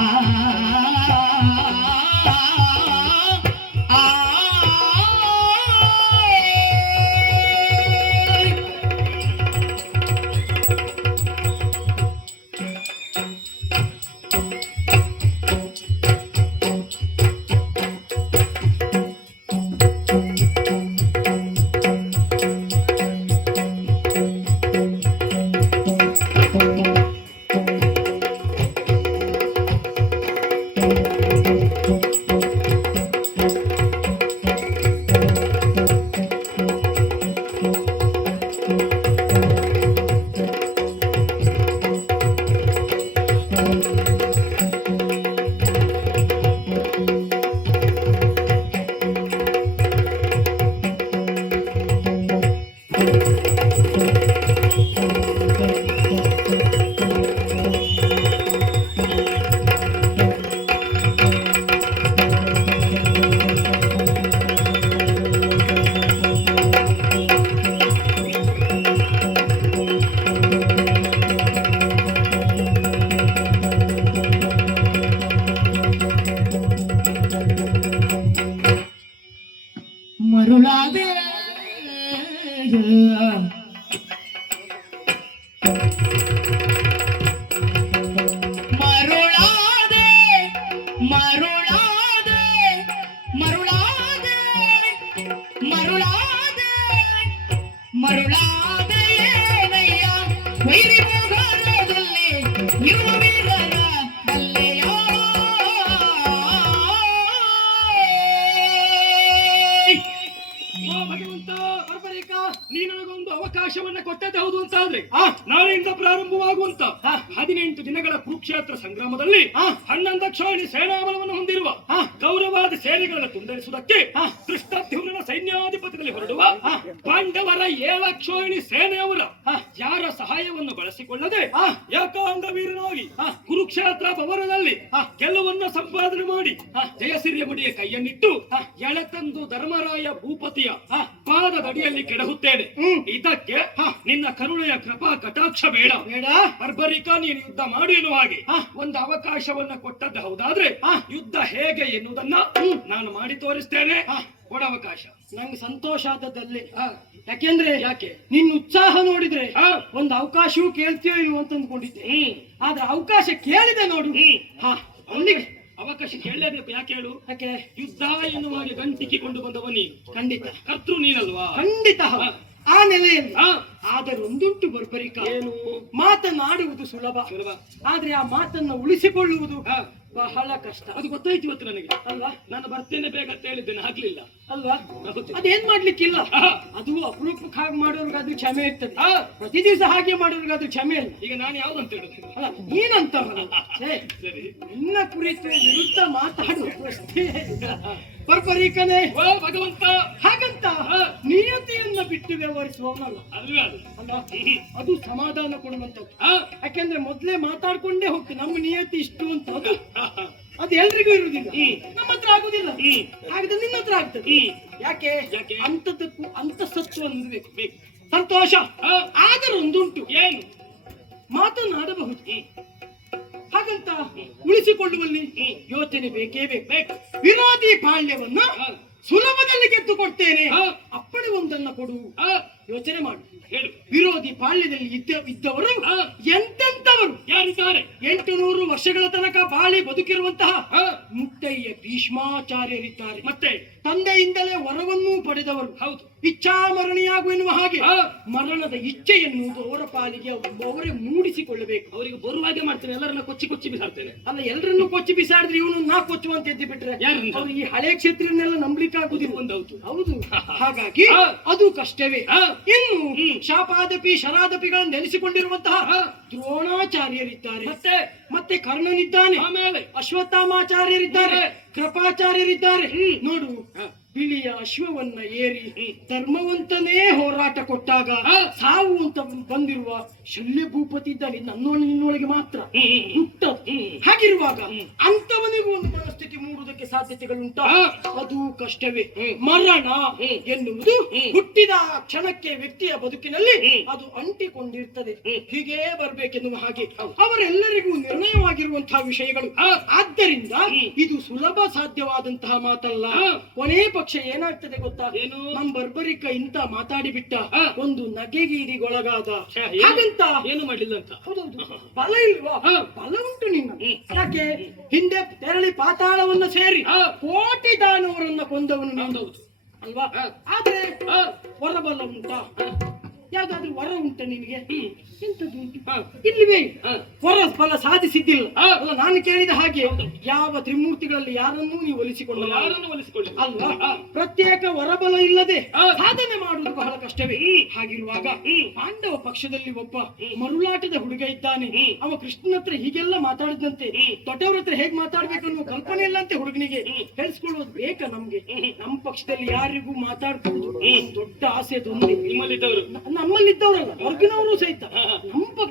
ಮರುಳಾದೆ ಮರುಳಾದೆ ಮರುಳಾದೆ ಮರುಳಾದೆ ಮರುಳಾದೆ ಮರುಳಾದೆ ಏನಯ್ಯ ವೈರಿ ಮುಖರದಲ್ಲಿ ಇರುವ ವೀರನ ಬಲ್ಲೆಯೋ ಓ ಭಗವಂತ ಬರ್ಬರಿಕ ನೀ ನನಗೊಂದು ಅವಕಾಶವನ್ನ ಕೊಟ್ಟದ್ದು ಹೌದು ಅಂತ ಆದ್ರೆ ನಾಳೆಯಿಂದ ಪ್ರಾರಂಭವಾಗುವಂತ 18 ದಿನಗಳ ಕುರುಕ್ಷೇತ್ರ ಸಂಗ್ರಾಮದಲ್ಲಿ 11 ಕ್ಷೋಣಿ ಸೇನಾಬಲವನ್ನು ಹೊಂದಿರುವ ಗೌರವಾದ ಸೇನೆಗಳನ್ನು ತುಂಡರಿಸುವುದಕ್ಕೆ ದೃಷ್ಟದ್ಯುಮ್ನ ಸೈನ್ಯಾಧಿಪತಿಯಲ್ಲಿ ಹೊರಡುವ ಪಾಂಡವರ 7 ಕ್ಷೋಣಿ ಸೇನೆಯವರ ಯಾರ ಸಹಾಯವನ್ನು ಬಳಸಿಕೊಳ್ಳದೆ ಏಕಾಂಗ ವೀರನಾಗಿ ಕುರುಕ್ಷೇತ್ರ ಭವನದಲ್ಲಿ ಗೆಲುವನ್ನು ಸಂಪಾದನೆ ಮಾಡಿ ಜಯಸಿರಿಯ ಮುಡಿಯ ಕೈಯನ್ನಿಟ್ಟು ಎಳೆತಂದು ಧರ್ಮರಾಯ ಭೂಪತಿಯ ಪಾದದಡಿಯಲ್ಲಿ ಕೆಡಹುತ್ತೇನೆ. ಇದಕ್ಕೆ ನಿನ್ನ ಕರುಣೆಯ ಕೃಪಾ ಕಟಾಕ್ಷ ಬೇಡ ಬೇಡ. ಬರ್ಬರಿಕ ನೀನು ಯುದ್ಧ ಮಾಡು ಎನ್ನುವ ಹಾಗೆ ಒಂದು ಅವಕಾಶವನ್ನ ಕೊಟ್ಟದ್ದು ಹೌದಾದ್ರೆ ಯುದ್ಧ ಹೇಗೆ ಎನ್ನುವುದನ್ನ ನಾನು ಮಾಡಿ ತೋರಿಸ್ತೇನೆ. ಕೊಡ ಅವಕಾಶ. ನಂಗೆ ಸಂತೋಷ ಆದದ್ದಲ್ಲಿ ಯಾಕೆಂದ್ರೆ ಯಾಕೆ ನಿನ್ನ ಉತ್ಸಾಹ ನೋಡಿದ್ರೆ ಒಂದು ಅವಕಾಶವೂ ಕೇಳ್ತೀಯೋ ಇಲ್ವೋ ಅಂತ ಅಂದ್ಕೊಂಡಿದ್ದೆ. ಆದ್ರೆ ಅವಕಾಶ ಕೇಳಿದೆ ನೋಡು. ಅಲ್ಲಿಗೆ ಅವಕಾಶ ಕೇಳಲೇಬೇಕು. ಯಾಕೆ ಹೇಳು? ಯಾಕೆ? ಯುದ್ಧ ಎನ್ನುವ ಹಾಗೆ ಗಂಟಿಕ್ಕಿಕೊಂಡು ಬಂದವ ನೀನು. ಖಂಡಿತ ಕರ್ತೃ ನೀನಲ್ವಾ? ಖಂಡಿತ ಆ ನೆಲೆಯಲ್ಲಿ. ಆದರೆ ಒಂದುಂಟು ಬರ್ಬರಿಕ, ಏನು? ಮಾತನಾಡುವುದು ಸುಲಭ, ಆದ್ರೆ ಆ ಮಾತನ್ನ ಉಳಿಸಿಕೊಳ್ಳುವುದು ಬಹಳ ಕಷ್ಟ. ಅದು ಗೊತ್ತಾಯ್ತು ಇವತ್ತು ನನಗೆ. ಅಲ್ವಾ? ನಾನು ಬರ್ತೇನೆ ಬೇಗ ಅಂತ ಹೇಳಿದ್ದೇನೆ, ಆಗ್ಲಿಲ್ಲ. ಅಲ್ವಾ? ಹೌದು. ಅದೇನ್ ಮಾಡ್ಲಿಕ್ಕಿಲ್ಲ. ಆಹಾ. ಅದು ಅಪರೂಪಕ್ಕೆ ಹಾಗೆ ಮಾಡೋರ್ಗಾದ್ರೂ ಕ್ಷಮೆ ಇರ್ತದೆ. ಆ, ಪ್ರತಿ ದಿವಸ ಹಾಗೆ ಮಾಡೋರ್ಗಾದ್ರೂ ಕ್ಷಮೆ ಇಲ್ಲ. ಈಗ ನಾನು ಯಾವ್ದಂತ ಹೇಳುದು? ಅಲ್ಲ ನೀನಂತ ಸರಿ. ನಿನ್ನ ಕುರಿತು ವಿರುದ್ಧ ಮಾತಾಡುವ ಪ್ರಶ್ನೆ ಬರ್ಬರೀಕನೇ. ಓ ಭಗವಂತ, ಹಾಗಂತ ಆ. ನಿಯತಿಯನ್ನ ಬಿಟ್ಟು ವ್ಯವಹರಿಸುವವನಲ್ಲ. ಅಲ್ಲ ಅದು. ಅಲ್ಲ ಅದು ಸಮಾಧಾನ ಕೊಡುವಂತದ್ದು. ಆ, ಯಾಕೆಂದ್ರೆ ಮೊದ್ಲೇ ಮಾತಾಡ್ಕೊಂಡೇ ಹೋಗ್ತದೆ ನಮ್ಮ ನಿಯತಿ ಇಷ್ಟು ಅಂತ. ಅದು ಆಹಾ. ಅದು ಎಲ್ರಿಗೂ ಇರುವುದಿಲ್ಲ, ಹ್ಮ್. ನಮ್ಮ ಹತ್ರ ಆಗುದಿಲ್ಲ. ಹಾಗಾದ್ರೆ ನಿನ್ನ ಹತ್ರ ಆಗ್ತದೆ. ಯಾಕೆ? ಯಾಕೆ? ಅಂತದಕ್ಕೂ ಅಂತಸತ್ವ ಅನ್ನೋದು ಬೇಕು. ಬೇಕು. ಸಂತೋಷ ಆ, ಆದರೊಂದುಂಟು, ಏನು? ಮಾತನಾಡಬಹುದು. ಹಾಗಂತ ಉಳಿಸಿಕೊಳ್ಳುವಲ್ಲಿ ಯೋಚನೆ ಬೇಕೇ ಬೇಕು. ವಿರೋಧಿ ಪಾಳ್ಯವನ್ನ ಆ, ಸುಲಭದಲ್ಲಿ ಗೆದ್ದುಕೊಡ್ತೇನೆ, ಆ. ಅಪ್ಪಣೆ ಒಂದನ್ನ ಕೊಡು. ಆ, ಯೋಚನೆ ಮಾಡು. ಹೇಳು. ವಿರೋಧಿ ಪಾಳ್ಯದಲ್ಲಿ ಇದ್ದವರು ಆ. ಎಂತೆಂತವರು. ಯಾರಿದ್ದಾರೆ? 800 ವರ್ಷಗಳ ತನಕ ಬಾಳಿ ಬದುಕಿರುವಂತಹ ಆ, ಮುತ್ತಯ್ಯ ಭೀಷ್ಮಾಚಾರ್ಯರಿದ್ದಾರೆ. ಮತ್ತೆ ತಂದೆಯಿಂದಲೇ ವರವನ್ನೂ ಪಡೆದವರು. ಹೌದು. ಇಚ್ಛಾಮರಣಿಯಾಗು ಎನ್ನುವ ಹಾಗೆ ಆ. ಮರಣದ ಇಚ್ಛೆಯನ್ನು ಅವರ ಪಾಲಿಗೆ ಅವರೇ ಮೂಡಿಸಿಕೊಳ್ಳಬೇಕು. ಅವರಿಗೆ ಬರುವಾಗೆ ಮಾಡ್ತೇನೆ, ಎಲ್ಲರನ್ನ ಕೊಚ್ಚಿ ಕೊಚ್ಚಿ ಬಿಸಾಡ್ತೇನೆ. ಅಲ್ಲ ಎಲ್ಲರನ್ನು ಕೊಚ್ಚಿ ಬಿಸಾಡಿದ್ರೆ ಇವನು ನಾ ಕೊಚ್ಚುವಂತ ಎದ್ದು ಬಿಟ್ರೆ ಯಾರನ್ನ? ಅವ್ರು ಈ ಹಳೆ ಕ್ಷೇತ್ರನೆಲ್ಲ ನಂಬಲಿಕ್ಕೆ ಆಗುದಿಲ್ಲ. ಒಂದೌತು. ಹೌದು. ಹಾಗಾಗಿ ಆ. ಅದು ಕಷ್ಟವೇ. ಆ. ಇನ್ನು ಶಾಪಾದಪಿ ಶರಾದಪಿಗಳನ್ನು ನೆಲೆಸಿಕೊಂಡಿರುವಂತಹ ಆ. ದ್ರೋಣಾಚಾರ್ಯರಿದ್ದಾರೆ. ಮತ್ತೆ ಮತ್ತೆ ಕರ್ಣನಿದ್ದಾನೆ. ಆಮೇಲೆ ಅಶ್ವತ್ಥಾಮಾಚಾರ್ಯರಿದ್ದಾರೆ. ಕೃಪಾಚಾರ್ಯರಿದ್ದಾರೆ. ನೋಡು, ಆ. ಬಿಳಿಯ ಅಶ್ವವನ್ನ ಏರಿ ಧರ್ಮವಂತನೇ ಹೋರಾಟ ಕೊಟ್ಟಾಗ ಆ. ಸಾವು ಅಂತ ಬಂದಿರುವ ಶಲ್ಯ ಭೂಪತಿ ಇದ್ದಾನೆ. ನಿನ್ನೊಳಗೆ ಮಾತ್ರ ಹುಟ್ಟದು. ಹಾಗಿರುವಾಗ ಅಂತವನಿಗೂ ಒಂದು ಮನಸ್ಥಿತಿ ಮೂಡುವುದಕ್ಕೆ ಸಾಧ್ಯತೆಗಳುಂಟಾ? ಆ. ಅದು ಕಷ್ಟವೇ. ಮರಣ ಎನ್ನುವುದು ಹುಟ್ಟಿದ ಕ್ಷಣಕ್ಕೆ ವ್ಯಕ್ತಿಯ ಬದುಕಿನಲ್ಲಿ ಅದು ಅಂಟಿಕೊಂಡಿರ್ತದೆ. ಹೀಗೇ ಬರ್ಬೇಕೆನ್ನುವ ಹಾಗೆ ಅವರೆಲ್ಲರಿಗೂ ನಿರ್ಣಯವಾಗಿರುವಂತಹ ವಿಷಯಗಳು. ಆದ್ದರಿಂದ ಇದು ಸುಲಭ ಸಾಧ್ಯವಾದಂತಹ ಮಾತಲ್ಲ. ಕೊನೆ ಪಕ್ಷ ಏನಾಗ್ತದೆ ಗೊತ್ತಾ? ಏನು? ನಮ್ ಬರ್ಬರಿಕ ಇಂತ ಮಾತಾಡಿಬಿಟ್ಟ, ಆ. ಒಂದು ನಗೆಗೀರಿಗೊಳಗಾದ. ಏನು? ಹಾಗಂತ ಏನು ಮಾಡ್ಲಿಲ್ಲ ಅಂತ. ಹೌದೌದು. ಬಲ ಇಲ್ವಾ? ಆ. ಬಲ ಉಂಟು ನಿನ್ನ. ಯಾಕೆ? ಹಿಂದೆ ತೆರಳಿ ಪಾತಾಳವನ್ನ ಸೇರಿ ಆ. ಕೋಟಿ ದಾನವರನ್ನ ಕೊಂದವನು ನೀನು. ಹೌದೌದು. ಅಲ್ವಾ? ಆ. ಆದ್ರೆ ಆ, ವರಬಲ ಉಂಟಾ? ಯಾವ್ದಾದ್ರು ವರ ಉಂಟ ನಿನಗೆ? ಎಂತದ್ದು ಉಂಟು? ಆ. ಇಲ್ಲಿವೇ ಆ. ವರ ಫಲ ಸಾಧಿಸಿದ್ದಿಲ್ಲ. ಆ. ಅಲ್ಲ ನಾನು ಕೇಳಿದ ಹಾಗೆ ಯಾವ ತ್ರಿಮೂರ್ತಿಗಳಲ್ಲಿ ಯಾರನ್ನೂ ನೀವು ಒಲಿಸಿಕೊಳ್ಳ ಯಾರನ್ನು ಒಲಿಸಿಕೊಳ್ಳಿ ಅಲ್ವಾ? ಆ. ಪ್ರತ್ಯೇಕ ವರಬಲ ಇಲ್ಲದೆ ಆ. ಸಾಧನೆ ಮಾಡುವುದು ಬಹಳ ಕಷ್ಟವೇ. ಹಾಗಿರುವಾಗ ಪಾಂಡವ ಪಕ್ಷದಲ್ಲಿ ಒಬ್ಬ ಮರುಳಾಟದ ಹುಡುಗ ಇದ್ದಾನೆ. ಅವ ಕೃಷ್ಣನ ಹತ್ರ ಹೀಗೆಲ್ಲ ಮಾತಾಡಿದಂತೆ ದೊಡ್ಡವ್ರ ಹತ್ರ ಹೇಗ್ ಮಾತಾಡ್ಬೇಕು ಅನ್ನೋ ಕಲ್ಪನೆ ಇಲ್ಲಂತೆ ಹುಡುಗನಿಗೆ. ಹೇಳಿಸ್ಕೊಳ್ಳೋದು ಬೇಕಾ ನಮ್ಗೆ? ನಮ್ಮ ಪಕ್ಷದಲ್ಲಿ ಯಾರಿಗೂ ಮಾತಾಡ್ಬೋದು ದೊಡ್ಡ ಆಸೆ ಅದೊಂದೇ. ನಿಮ್ಮಲ್ಲಿದ್ದವರು ನಮ್ಮಲ್ಲಿದ್ದವರಲ್ಲ, ಹೊರಗಿನವರು ಸಹಿತ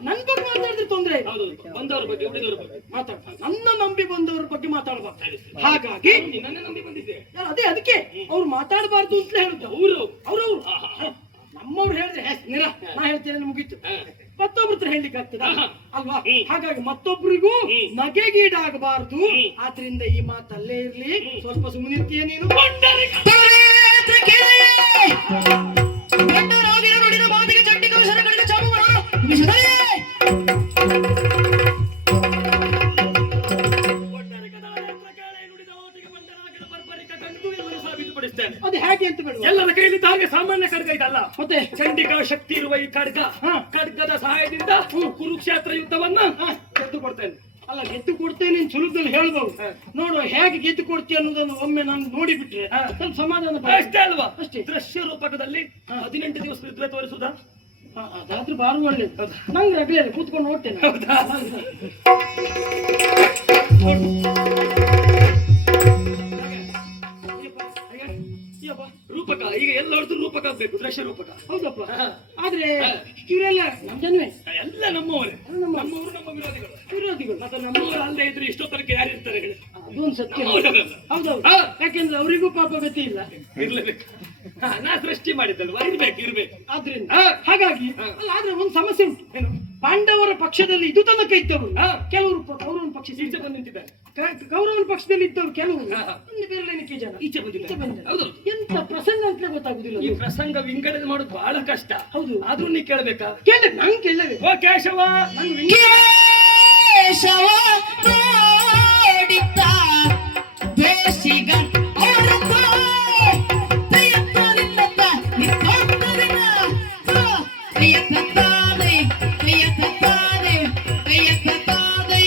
ನನ್ ಬಗ್ಗೆ ಮಾತಾಡಿದ್ರೆ ತೊಂದ್ರೆ ಇಲ್ಲ. ಹೌದು. ಬಂದವರ ಬಗ್ಗೆ, ಉಳಿದವರ ಬಗ್ಗೆ ಮಾತಾಡ, ನನ್ನ ನಂಬಿ ಬಂದವರ ಬಗ್ಗೆ ಮಾತಾಡಬಾರ್ದು. ಹಾಗಾಗಿ ನಿನ್ನನ್ನೇ ನಂಬಿ ಬಂದಿದ್ದೆ. ಅದೇ ಅದಕ್ಕೆ ಅವ್ರು ಮಾತಾಡಬಾರ್ದು ಅಂತಲೇ ಹೇಳುದು. ಅವ್ರವ್ರು ನಮ್ಮವ್ರು ಹೇಳಿದ್ರೆ ನಿರ ನಾ ಹೇಳ್ತೇನೆ ಮುಗೀತು. ಮತ್ತೊಬ್ರ ಹತ್ರ ಹೇಳಲಿಕ್ಕೆ ಆಗ್ತದ ಅಲ್ವಾ? ಹಾಗಾಗಿ ಮತ್ತೊಬ್ರಿಗೂ ನಗೆಗೀಡಾಗಬಾರದು. ಆದ್ರಿಂದ ಈ ಮಾತಲ್ಲೇ ಇರ್ಲಿ. ಸ್ವಲ್ಪ ಸುಮ್ಮನಿರ್ತೀಯ ನೀನು. ನುಡಿದ ಮಾತಿಗೆ ಚಂಡಿಗಳ ಶರಣಗಳಿಗೆ ಚಾಮುಂಡ ವಿಷದಯೇ. ಅದು ಹೇಗೆ ಅಂತ ಬೇಡ. ಎಲ್ಲರ ಕೈಲಿದ್ದ ಹಾಗೆ ಸಾಮಾನ್ಯ ಖಡ್ಗ ಇದಲ್ಲ. ಮತ್ತೆ ಚಂಡಿಕಾ ಶಕ್ತಿ ಇರುವ ಈ ಖಡ್ಗ, ಖಡ್ಗದ ಸಹಾಯದಿಂದ ಕುರುಕ್ಷೇತ್ರ ಯುದ್ಧವನ್ನ ಗೆದ್ದು ಕೊಡ್ತೇನೆ. ಅಲ್ಲ ಗೆದ್ದು ಕೊಡ್ತೇನೆ ಸುಲಭದಲ್ಲಿ ಹೇಳ್ಬಹುದು. ನೋಡುವ ಹೇಗೆ ಗೆದ್ದು ಕೊಡ್ತೀಯ ಅನ್ನೋದನ್ನು ಒಮ್ಮೆ ನಾನು ನೋಡಿಬಿಟ್ರೆ ಸ್ವಲ್ಪ ಸಮಾಧಾನ. ಅಷ್ಟೇ ಅಲ್ವಾ? ಅಷ್ಟೇ. ದೃಶ್ಯ ರೂಪಕದಲ್ಲಿ 18 ದಿವಸ ಇದ್ರೆ ತೋರಿಸುದಾ? ಅದಾದ್ರೂ ಬಾರ ಒಳ್ಳೇದು. ನಂಗೆ ರಗಲೇ ಕೂತ್ಕೊಂಡು ನೋಡ್ತೇನೆ. ಹೌದಾ? ರೂಪಕ ಈಗ ಎಲ್ಲ ಹೊರತು ರೂಪಕ ಆಗ್ಬೇಕು, ದೃಶ್ಯ ರೂಪಕ. ಹೌದಪ್ಪ. ಆದ್ರೆ ಇವರೆಲ್ಲ ನಮ್ ಜನವೇ, ಎಲ್ಲ ನಮ್ಮವರೇ. ನಮ್ಮವರು ನಮ್ಮ ವಿರೋಧಿಗಳು. ಮತ್ತೆ ನಮ್ಮವರು ಅಲ್ಲದೆ ಇದ್ರೆ ಇಷ್ಟೋ ತನಕ ಯಾರಿರ್ತಾರೆ ಹೇಳಿ? ಅದೊಂದು ಸತ್ಯ. ನಮ್ಮವರಲ್ಲ. ಹೌದೌದು. ಯಾಕೆಂದ್ರೆ ಅವರಿಗೂ ಪಾಪ ಗತಿ ಇಲ್ಲ. ಇರ್ಲೇಬೇಕು. ನಾ ಸೃಷ್ಟಿ ಮಾಡಿದ್ದಲ್ವಾ, ಇರ್ಬೇಕು. ಆದ್ರಿಂದ ಹಾಗಾಗಿ ಅಲ್ಲ, ಆದ್ರೆ ಒಂದು ಸಮಸ್ಯೆ ಉಂಟು. ಏನು? ಪಾಂಡವರ ಪಕ್ಷದಲ್ಲಿ ಇದು ತನಕ ಇದ್ದವರು ಕೆಲವರು ಕೌರವನ ಪಕ್ಷ ಈಚೆ ಬಂದು ನಿಂತಿದ್ದಾರೆ. ಕೌರವನ ಪಕ್ಷದಲ್ಲಿ ಇದ್ದವರು ಕೆಲವರು ಒಂದು ಬೇರೆನಿಕೆ ಜನ ಈಚೆ ಬಂದಿದ್ದಾರೆ. ಹೌದು. ಎಂತ ಪ್ರಸಂಗ ಅಂತಲೇ ಗೊತ್ತಾಗುದಿಲ್ಲ. ಈ ಪ್ರಸಂಗ ವಿಂಗಡಣೆ ಮಾಡೋದು ಬಹಳ ಕಷ್ಟ. ಹೌದು. ಆದ್ರೂ ನೀ ಕೇಳ್ಬೇಕಾ? ಕೇಳ ನಂಗೆ ಕೇಳಬೇಕು. ಓ ಕೇಶವ, ಕೇಶವ ನೋಡಿದ್ದ ಬೇಸಿಗ ಹೊರತ ಪ್ರಿಯತರಿಲ್ಲದ ನಿತ್ತೊಂದರಿನ ಪ್ರಿಯತತಾದೆ ಪ್ರಿಯತತಾದೆ ಪ್ರಿಯತತಾದೆ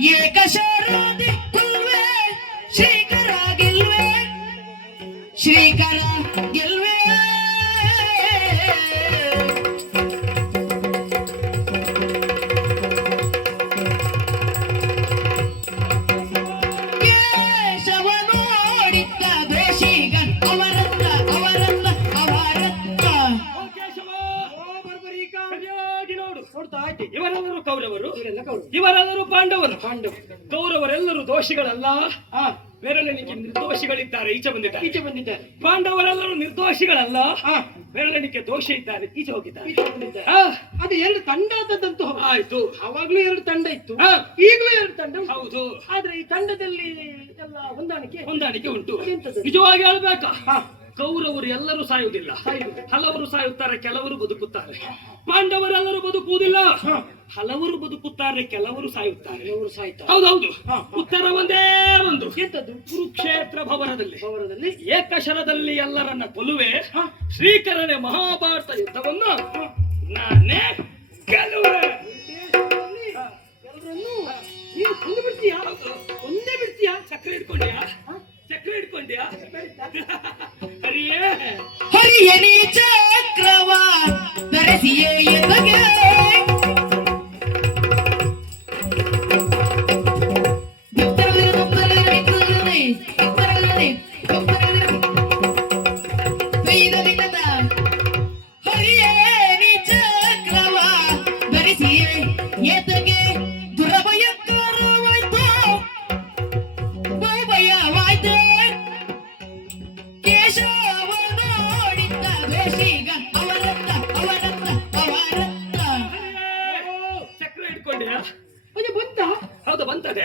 ಏಕಶರಾದಿ ಕುಲ್ವೆ ಶ್ರೀಕರ ಗೆಲ್ವೆ ಶ್ರೀಕರ ಗೆಲ್ವೆ ಕೇಶವ ನೋಡಿದ್ದ ದೋಷಿಗ ಅವರತ್ತ ಅವರತ್ತ ಅವರತ್ತ ಓ ಕೇಶವ, ಓ ಬರ್ಬರೀಕ ಸರಿಯಾಗಿ ನೋಡು. ನೋಡ್ತಾ ಇದ್ದೆ. ಇವರೆಲ್ಲರೂ ಕೌರವರು, ಇವರೆಲ್ಲ ಕೌರವರು. ಇವರೆಲ್ಲರೂ ಪಾಂಡವರು. ಪಾಂಡವ. ಕೌರವರೆಲ್ಲರೂ ದೋಷಿಗಳಲ್ಲ, ಆ, ಬೆರಳೆಣಿಕೆ ನಿರ್ದೋಷಿಗಳಿದ್ದಾರೆ, ಈಚೆ ಬಂದಿದ್ದಾರೆ. ಈಚೆ ಬಂದಿದ್ದಾರೆ. ಪಾಂಡವರೆಲ್ಲರೂ ನಿರ್ದೋಷಿಗಳಲ್ಲ, ಆ, ಬೆರಳೆಣಿಕೆ ದೋಷ ಇದ್ದಾರೆ, ಈಚೆ ಹೋಗಿದ್ದಾರೆ. ಈಚೆ ಬಂದಿದ್ದಾರೆ. ಆ, ಅದು ಎರಡು ತಂಡ ಆದದ್ದಂತೂ ಹೌದು. ಆಯ್ತು. ಅವಾಗ್ಲೂ ಎರಡು ತಂಡ ಇತ್ತು, ಆ, ಈಗಲೂ ಎರಡು ತಂಡ ಉಂಟು. ಹೌದು, ಆದ್ರೆ ಈ ತಂಡದಲ್ಲಿ ಎಲ್ಲ ಹೊಂದಾಣಿಕೆ ಉಂಟು. ಎಂತದು? ನಿಜವಾಗಿ ಹೇಳ್ಬೇಕಾ, ಹಾ, ಕೌರವರು ಎಲ್ಲರೂ ಸಾಯುವುದಿಲ್ಲ, ಸಾಯುವುದು. ಹಲವರು ಸಾಯುತ್ತಾರೆ, ಕೆಲವರು ಬದುಕುತ್ತಾರೆ. ಪಾಂಡವರೆಲ್ಲರೂ ಬದುಕುವುದಿಲ್ಲ, ಹಾ, ಹಲವರು ಬದುಕುತ್ತಾರೆ, ಕೆಲವರು ಸಾಯುತ್ತಾರೆ. ಇವರು ಸಾಯ್ತಾರೆ. ಹೌದೌದು. ಹಾ, ಹಾ. ಉತ್ತರ ಒಂದೇ ಒಂದು. ಎಂತದ್ದು? ಕುರುಕ್ಷೇತ್ರ ಭವನದಲ್ಲಿ ಭವನದಲ್ಲಿ ಏಕಶರದಲ್ಲಿ ಎಲ್ಲರನ್ನ ಕೊಲ್ಲುವೆ, ಹಾ, ಶ್ರೀಕರನೇ ಮಹಾಭಾರತ ಯುದ್ಧವನ್ನು ಹಾ. ನಾನೇ ಗೆಲ್ಲುವೆ. ದೇಶದಲ್ಲಿ ಎಲ್ಲರನ್ನೂ ನೀನು ಕೊಂದು ಬಿಡ್ತೀಯಾ? ಒಂದೇ ಬಿಡ್ತೀಯಾ? ಚಕ್ರ ಹಿಡ್ಕೊಂಡ್ಯಾ? ಹಾ? ಚಕ್ರ ಹಿಡ್ಕೊಂಡ್ಯಾ? ಹರಿಯೇ, ಹರಿಯನಿ ಚಕ್ರವ ಧರಿಸಿಯೇ ಎದಗೆ ಹರಿಯನಿ ಚಕ್ರವ ಧರಿಸಿಯೇ ಎದಗೆ ದುರಭಯಂಕರವಾಯ್ತು ಭಯವಾಯ್ತು ಕೇಶವ ನೋಡಿದ್ದ ದೋಷಿಗ ಅವರತ್ತ ಅವರತ್ತ ಅವರತ್ತ ಚಕ್ರ ಹಿಡ್ಕೊಂಡ್ಯಾ? ಅಯ್ಯೋ ಬಂತ? ಹೌದು, ಬಂತದೆ.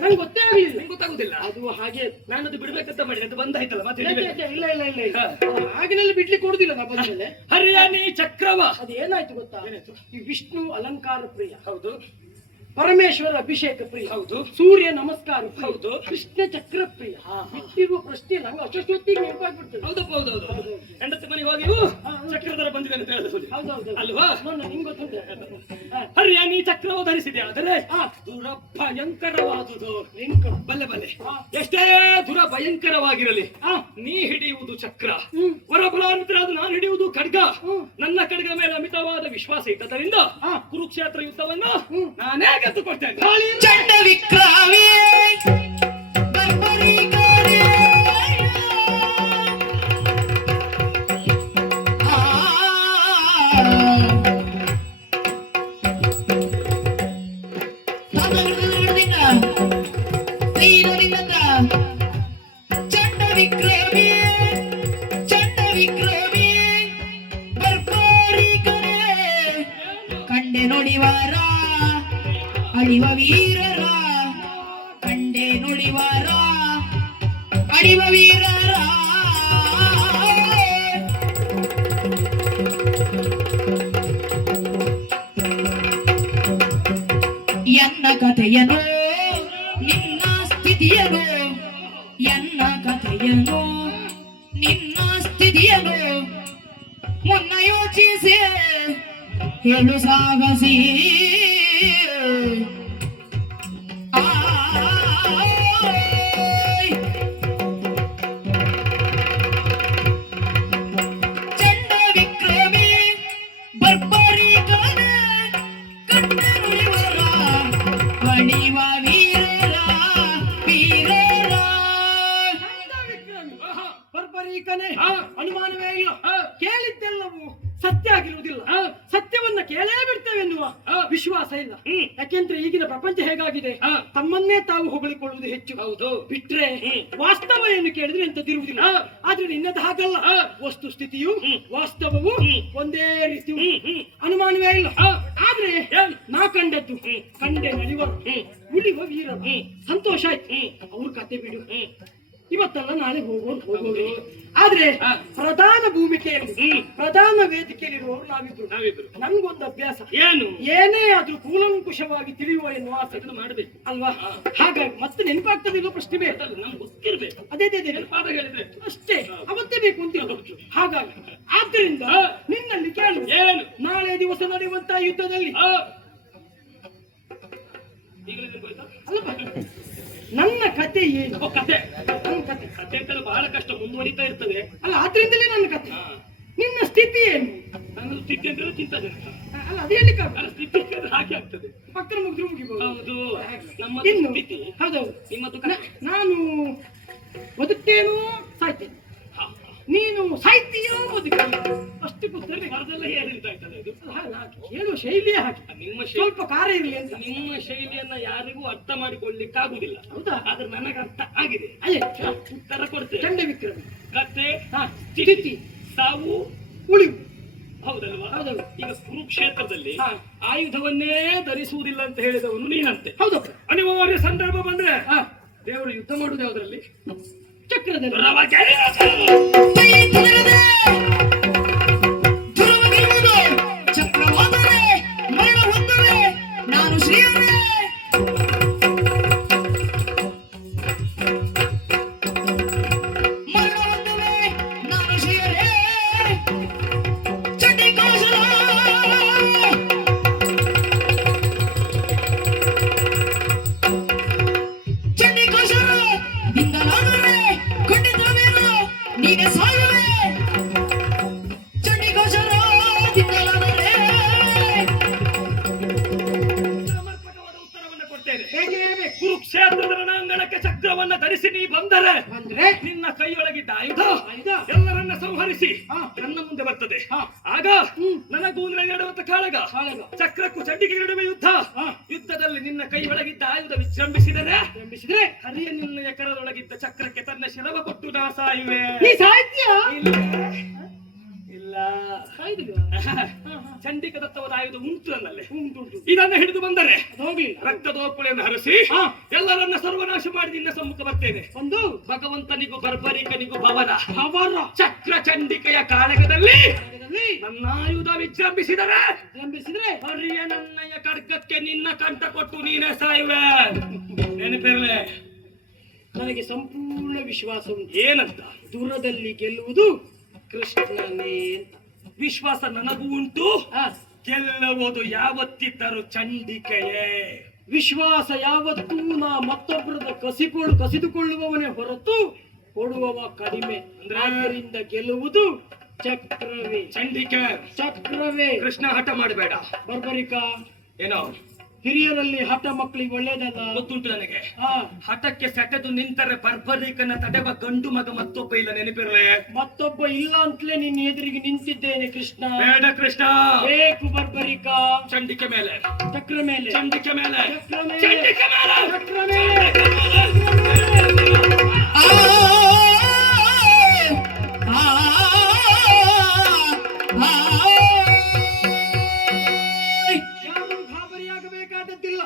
ನಂಗೆ ಗೊತ್ತೇ ಆಗಲಿಲ್ಲ. ನಿಂಗೆ ಗೊತ್ತಾಗುದಿಲ್ಲ. ಅದು ಹಾಗೆ ನಾನು ಅದು ಬಿಡ್ಬೇಕಂತ ಮಾಡಿ, ಅದು ಬಂದಾಯ್ತಲ್ಲ ಮತ್ತೆ ಇಲ್ಲ ಹಿಡಿಬೇಕು. ಇಲ್ಲ ಇಲ್ಲ ಇಲ್ಲ ಇಲ್ಲ. ಅದು ಹಾಗೆಲ್ಲ ಬಿಡ್ಲಿಕ್ಕೆ ಕೊಡುದಿಲ್ಲ ನಾ ಬಂದ್ಮೇಲೆ. ಹರಿಯಾಣಿ ಚಕ್ರವ. ಅದು ಏನಾಯ್ತು ಗೊತ್ತಾ? ಏನಾಯ್ತು? ಈ ವಿಷ್ಣು ಅಲಂಕಾರ ಪ್ರಿಯ, ಹೌದು ಪರಮೇಶ್ವರ ಅಭಿಷೇಕ ಪ್ರಿಯ, ಹೌದು, ಸೂರ್ಯ ನಮಸ್ಕಾರ ಪ್ರಿಯ, ಹೌದು. ಕೃಷ್ಣ ಚಕ್ರ ಪ್ರಿಯ. ಬಿಟ್ಟಿರುವ ಪ್ರಶ್ನೆ ನಂಗೆ ಅಷ್ಟೊತ್ತಿಗೆ ನೆನಪಾಗ್ಬಿಡ್ತದೆ. ಹೌದಪ್ಪ, ಹೌದೌದು. ಹೆಂಡತಿ ಮನೆಗೆ ಹೋಗಿ ಚಕ್ರಧರ ಬಂದಿದೆ ಅಂತ ಹೇಳಿದ್ರು ಹೌದೌದು ಅಲ್ವಾ? ನಿಂಗೆ ಗೊತ್ತುಂಟು. ಹಾ, ಹರಿಯಾಣಿ ಚಕ್ರವು ಧರಿಸಿದೆ, ಆದರೆ ಹಾ. ದುರ ಭಯಂಕರವಾದುದು. ಲಿಂಕ್. ಬಲ್ಲೆ ಬಲ್ಲೆ, ಹಾ. ಎಷ್ಟೇ ದುರ ಭಯಂಕರವಾಗಿರಲಿ, ಹಾ. ನೀ ಹಿಡಿಯುವುದು ಚಕ್ರ, ಹ್ಮ್. ವರಫಲಾನುತರಾದ ನಾನು ಹಿಡಿಯುವುದು ಖಡ್ಗ. ಹ್ಮ್. ನನ್ನ ಖಡ್ಗ ಮೇಲೆ ಅಮಿತವಾದ ವಿಶ್ವಾಸ ಇದ್ದದರಿಂದ ಹಾ. ಕುರುಕ್ಷೇತ್ರ ಯುದ್ಧವನ್ನು ಹ್ಮ್. ನಾನೇ ಗೆದ್ದು ಕೊಡ್ತೇನೆ. ಚಂಡ ವಿಕ್ರಮೇ ಬರ್ಬರಿಕರೇ ಚಂಡ ವಿಕ್ರಮೇ ಚಂಡ ವಿಕ್ರಮೇ ಬರ್ಬರಿಕರೇ ಕಂಡೆ ನುಡಿವಾರ ಅಡಿವ ವೀರರ ಕಂಡೆ ನುಡಿವಾರ ಅಡಿವ ವೀರರ ಎನ್ನ ಕಥೆಯನು ನಿನ್ನ ಸ್ಥಿತಿಯನು ಎನ್ನ ಕಥೆಯನು ನಿನ್ನ ಸ್ಥಿತಿಯನು ಮುನ್ನ ಯೋಚಿಸಿ ಹೇಳು ಸಾಗಸಿ ಚಂಡ ವಿಕ್ರಮಿ ಬರ್ಬರಿಕನೇ ಕಂಡೆ ನುಡಿವರ ಅಡಿವ ವೀರರ ವೀರರ ಬರ್ಬರೀಕನೇ, ಹಾ. ಅನುಮಾನವೇ ಇಲ್ಲ. ಹಾ. ಕೇಳಿದ್ದೆಲ್ಲವೂ ಸತ್ಯ ಆಗಿರುವುದಿಲ್ಲ. ಹಾ. ಸತ್ಯವನ್ನ ಕೇಳೇ ಬಿಡ್ತೇವೆ ಎನ್ನುವ ಹಾ. ವಿಶ್ವಾಸ ಇಲ್ಲ. ಹ್ಮ್. ಯಾಕೆಂದ್ರೆ ಈಗಿನ ಪ್ರಪಂಚ ಹೇಗಾಗಿದೆ, ಹಾ. ತಮ್ಮನ್ನೇ ತಾವು ಹೊಗಳಿಕೊಳ್ಳುವುದು ಹೆಚ್ಚು. ಹೌದು. ಬಿಟ್ರೆ ಹ್ಮ್. ವಾಸ್ತವ ಏನು ಕೇಳಿದ್ರೆ ಎಂತದಿರುವುದಿಲ್ಲ. ಹಾ. ಆದ್ರೆ ನಿನ್ನದು ಹಾಗಲ್ಲ. ಹಾ. ವಸ್ತು ಸ್ಥಿತಿಯು ಹ್ಮ್. ವಾಸ್ತವವು ಹ್ಮ್. ಒಂದೇ ರೀತಿ ಹ್ಮ್, ಹ್ಮ್. ಅನುಮಾನವೇ ಇಲ್ಲ. ಹಾ. ಆದ್ರೆ ಏನ್? ನಾ ಕಂಡದ್ದು ಕಂಡೆ ನಲಿವರು ಹ್ಮ್. ಉಳಿವ ವೀರರು. ಹ್ಮ್. ಸಂತೋಷ ಆಯ್ತು. ಹ್ಮ್. ಅವ್ರ ಕತೆ ಬಿಡು. ಹ್ಮ್. ಇವತ್ತಲ್ಲ ನಾಳೆ ಹೋಗೋರು ಹೌದು. ಆದ್ರೆ ಹಾ. ಪ್ರಧಾನ ಭೂಮಿಕೆಯಲ್ಲಿ ಹ್ಮ್. ಪ್ರಧಾನ ವೇದಿಕೆಯಲ್ಲಿರುವವರು ನಾವಿಬ್ರು. ನಾವಿಬ್ರು. ನನ್ಗೊಂದು ಅಭ್ಯಾಸ, ಏನು ಏನೇ ಆದ್ರೂ ಕೂಲಂಕುಷವಾಗಿ ತಿಳಿಯುವ ಎನ್ನುವ ಆಸೆ ಅದನ್ನು ಮಾಡಬೇಕು. ಅಲ್ವಾ? ಹಾ. ಹಾಗಾಗಿ ಮತ್ತೆ ನೆನಪಾಗ್ತದಿಲ್ಲ ಪ್ರಶ್ನೆ ಬೇಡ. ಅದಲ್ಲ, ನಮ್ಗೆ ಗೊತ್ತಿರ್ಬೇಕು. ಅದೇ ಅದೇ ಅದೇ ಪಾಠ ಹೇಳಿದ್ರೆ ಅಷ್ಟೇ, ಅವತ್ತೇ ಬೇಕು ಅಂತಿಲ್ಲ. ಹಾಗಾಗಿ ಆದ್ದರಿಂದ ಹಾ. ನಿನ್ನಲ್ಲಿ ಕೇಳು, ಏನು? ನಾಳೆ ದಿವಸ ನಡೆಯುವಂತಹ ಯುದ್ಧದಲ್ಲಿ ಆ, ಈಗಲೇ ನೆನಪಾಯ್ತಾ? ಅಲ್ಲಪ್ಪ, ನನ್ನ ಕತೆ ಏನು? ಓ, ಕತೆ. ನನ್ನ ಕತೆ ಕತೆ ಅಂತಲೂ ಬಹಳ ಕಷ್ಟ, ಮುಂದುವರಿತಾ ಇರ್ತದೆ. ಅಲ್ಲ, ಆದ್ರಿಂದಲೇ ನನ್ನ ಕತೆ. ಹಾ. ನಿನ್ನ ಸ್ಥಿತಿ ಏನು? ನನ್ನ ಸ್ಥಿತಿ ಅಂತಲೂ ಚಿಂತನೆ. ಅಲ್ಲ, ಅದು ಹೇಳಿಕ್ಕಾಗ ನನ್ನ ಸ್ಥಿತಿ ಅಂತಂದ್ರೆ ಹಾಗೆ ಆಗ್ತದೆ. ಪಕ್ಕದ ಮುಗಿದ್ರು ಮುಗಿಬಹುದು. ಹೌದು, ನಮ್ಮ ಇನ್ನು ಸ್ಥಿತಿ. ಹೌದೌದು. ನಿಮ್ಮದು ನಾನು ಬದುಕ್ತೇನೋ ಸಾಯ್ತೇನೆ, ಹಾ. ನೀನು ಸಾಯ್ತೀಯೋ ಬದುಕ್ತೇನೆ, ಅಷ್ಟು ಗೊತ್ತೇ. ಅದೆಲ್ಲ ಹೇಳಿರ್ತಾ ಇರ್ತದೆ ಇದು. ಹೇಳುವ ಶೈಲಿಯೇ ಹಾಗೆ, ನಿಮ್ಮ ಸ್ವಲ್ಪ ಕಾರ ಇರಲಿ ಅಂತ. ನಿಮ್ಮ ಶೈಲಿಯನ್ನ ಯಾರಿಗೂ ಅರ್ಥ ಮಾಡಿಕೊಳ್ಳಿಕ್ಕಾಗುದಿಲ್ಲ. ಹೌದಾ? ಆದ್ರೆ ನನಗೆ ಅರ್ಥ ಆಗಿದೆ. ಅಯ್ಯ, ಉತ್ತರ ಕೊಡ್ತೇನೆ. ಚಂಡ ವಿಕ್ರಮ, ಕತೆ, ಹಾ, ಸ್ಥಿತಿ, ಸ್ಥಿತಿ, ಸಾವು, ಉಳಿವು. ಹೌದಲ್ವಾ? ಹೌದೌದು. ಈಗ ಕುರುಕ್ಷೇತ್ರದಲ್ಲಿ ಹಾ. ಆಯುಧವನ್ನೇ ಧರಿಸುವುದಿಲ್ಲ ಅಂತ ಹೇಳಿದವನು ನೀನಂತೆ. ಹೌದಪ್ಪ. ಅನಿವಾರ್ಯ ಸಂದರ್ಭ ಬಂದ್ರೆ ಹಾ, ದೇವರು ಯುದ್ಧ ಮಾಡುದು ಯಾವ್ದ್ರಲ್ಲಿ? ಚಕ್ರದಲ್ಲಿ. ಕೈ ತೆರೆಯದೆ ಧ್ರುವ ಗೆಲ್ಲುವುದು ಚಕ್ರವಾದರೆ ಮರಣ ಹೊಂದುವೆ ನಾನು ಶ್ರೀಯರೇ. ಮರಣ ಹೊಂದುವೆ ನಾನು ಶ್ರೀಯರೇ. ಚಂಡಿಕಾಸುರ ಚಂಡಿಕಾಸುರ ದಿಂದಲಾದರೆ ಖಂಡಿತವೇನು ನೀನೆ ಸಾಯುವೆ. ಚಂಡಿಕಾಸುರ ದಿಂದಲಾದರೆ ಸಮರ್ಪಕವಾದ ಉತ್ತರವನ್ನ ಕೊಡ್ತೇನೆ. ಹೇಗೆ ಬೇಕು? ಕುರುಕ್ಷೇತ್ರದ ರಣಾಂಗಣಕ್ಕೆ ಚಕ್ರವನ್ನ ಧರಿಸಿ ನೀ ಬಂದರೆ ಬಂದ್ರೆ ನಿನ್ನ ಕೈಯೊಳಗಿದ್ದ ಆಯುಧ ಆಯುಧ ಎಲ್ಲರನ್ನ ಸಂಹರಿಸಿ ಹಾ. ನನ್ನ ಮುಂದೆ ಬರ್ತದೆ. ಹಾ. ಆಗ ನನಗೂ ನಡೆಯುವಂತ ಕಾಳಗ, ಕಾಳಗ. ಚಕ್ರಕ್ಕೂ ಚಂಡಿಗೆ ನಡುವೆ ಯುದ್ಧ. ಹಾ. ಯುದ್ಧದಲ್ಲಿ ನಿನ್ನ ಕೈಯೊಳಗಿದ್ದ ಆಯುಧ ವಿಜೃಂಭಿಸಿದರೆ ನಂಬಿಸಿದ್ರೆ ಹರಿಯ ನಿನ್ನ ಎಕರದೊಳಗಿದ್ದ ಚಕ್ರಕ್ಕೆ ತನ್ನ ಶಿರವ ಕೊಟ್ಟು ನಾ ಸಾಯುವೆ. ನೀ ಸಾಯ್ತೀಯಾ? ಇಲ್ಲ, ಇಲ್ಲ. ಸಾಯ್ದಿಲ್ವಾ? ಚಂಡಿಕ ದತ್ತವಾದ ಆಯುಧ ಉಂಟು ನನ್ನಲ್ಲಿ. ಉಂಟು ಉಂಟು. ಇದನ್ನು ಹಿಡಿದು ಬಂದರೆ ಅದು ಹೋಗ್ಲಿಲ್ಲ. ರಕ್ತದೋಕುಳಿಯನ್ನು ಹರಿಸಿ ಹಾ. ಎಲ್ಲರನ್ನ ಸರ್ವನಾಶ ಮಾಡಿ ನಿನ್ನ ಸಮ್ಮುಖ ಬರ್ತೇನೆ. ಒಂದು ಭಗವಂತನಿಗೂ ಬರ್ಬರಿಕನಿಗೂ ಭವನ ಅವರ ಚಕ್ರ ಚಂಡಿಕೆಯ ಕಾಳಗದಲ್ಲಿ ಜಾಗದಲ್ಲಿ ನನ್ನ ಆಯುಧ ವಿಜೃಂಭಿಸಿದರೆ ನಂಬಿಸಿದ್ರೆ ಹರಿಯ ನನ್ನಯ ಖಡ್ಗಕ್ಕೆ ನಿನ್ನ ಕಂಠ ಕೊಟ್ಟು ನೀನೇ ಸಾಯುವೆ. ನೆನಪಿರಲೆ. ನನಗೆ ಸಂಪೂರ್ಣ ವಿಶ್ವಾಸ ಉಂಟು. ಏನಂತ? ದೂರದಲ್ಲಿ ಗೆಲ್ಲುವುದು ಕೃಷ್ಣನೇ ಅಂತ. ವಿಶ್ವಾಸ ನನಗೂ ಉಂಟು. ಆ, ಗೆಲ್ಲುವುದು ಯಾವತ್ತಿದ್ದರೂ ಚಂಡಿಕೆಯೇ. ವಿಶ್ವಾಸ ಯಾವತ್ತೂ ನಾ ಮತ್ತೊಬ್ಬರದ ಕಸಿದುಕೊಳ್ಳುವವನೇ ಹೊರತು ಕೊಡುವವ ಕಡಿಮೆ. ಅಂದ್ರೆ? ಆದ್ದರಿಂದ ಗೆಲ್ಲುವುದು ಚಕ್ರವೇ. ಚಂಡಿಕೆ. ಚಕ್ರವೇ. ಕೃಷ್ಣ ಹಠ ಮಾಡಬೇಡ. ಬರ್ಬರಿಕ ಏನೋ ಹಿರಿಯರಲ್ಲಿ ಹಠ ಮಕ್ಕಳಿಗೆ ಒಳ್ಳೇದಲ್ಲ. ಗೊತ್ತುಂಟು ನನಗೆ. ಆ, ಹಠಕ್ಕೆ ಸೆಟೆದು ನಿಂತರೆ ಬರ್ಬರಿಕನ ತಡೆಬ ಗಂಡು ಮಗ ಮತ್ತೊಬ್ಬ ಇಲ್ಲ. ನೆನಪಿರಲೆ. ಮತ್ತೊಬ್ಬ ಇಲ್ಲ ಅಂತಲೇ ನಿನ್ನ ಎದುರಿಗೆ ನಿಂತಿದ್ದೇನೆ ಕೃಷ್ಣ. ಬೇಡ ಕೃಷ್ಣ. ಬೇಕು ಬರ್ಬರಿಕ. ಚಂಡಿಕೆ ಮೇಲೆ, ಚಕ್ರ ಮೇಲೆ. ಚಂಡಿಕೆ ಮೇಲೆ, ಚಕ್ರ ಮೇಲೆ. ಚಂಡಿಕೆ ಮೇಲೆ, ಚಕ್ರ ಮೇಲೆ. ಆ ಆ ಯಾರು ಗಾಬರಿಯಾಗಬೇಕಾದದ್ದಿಲ್ಲ.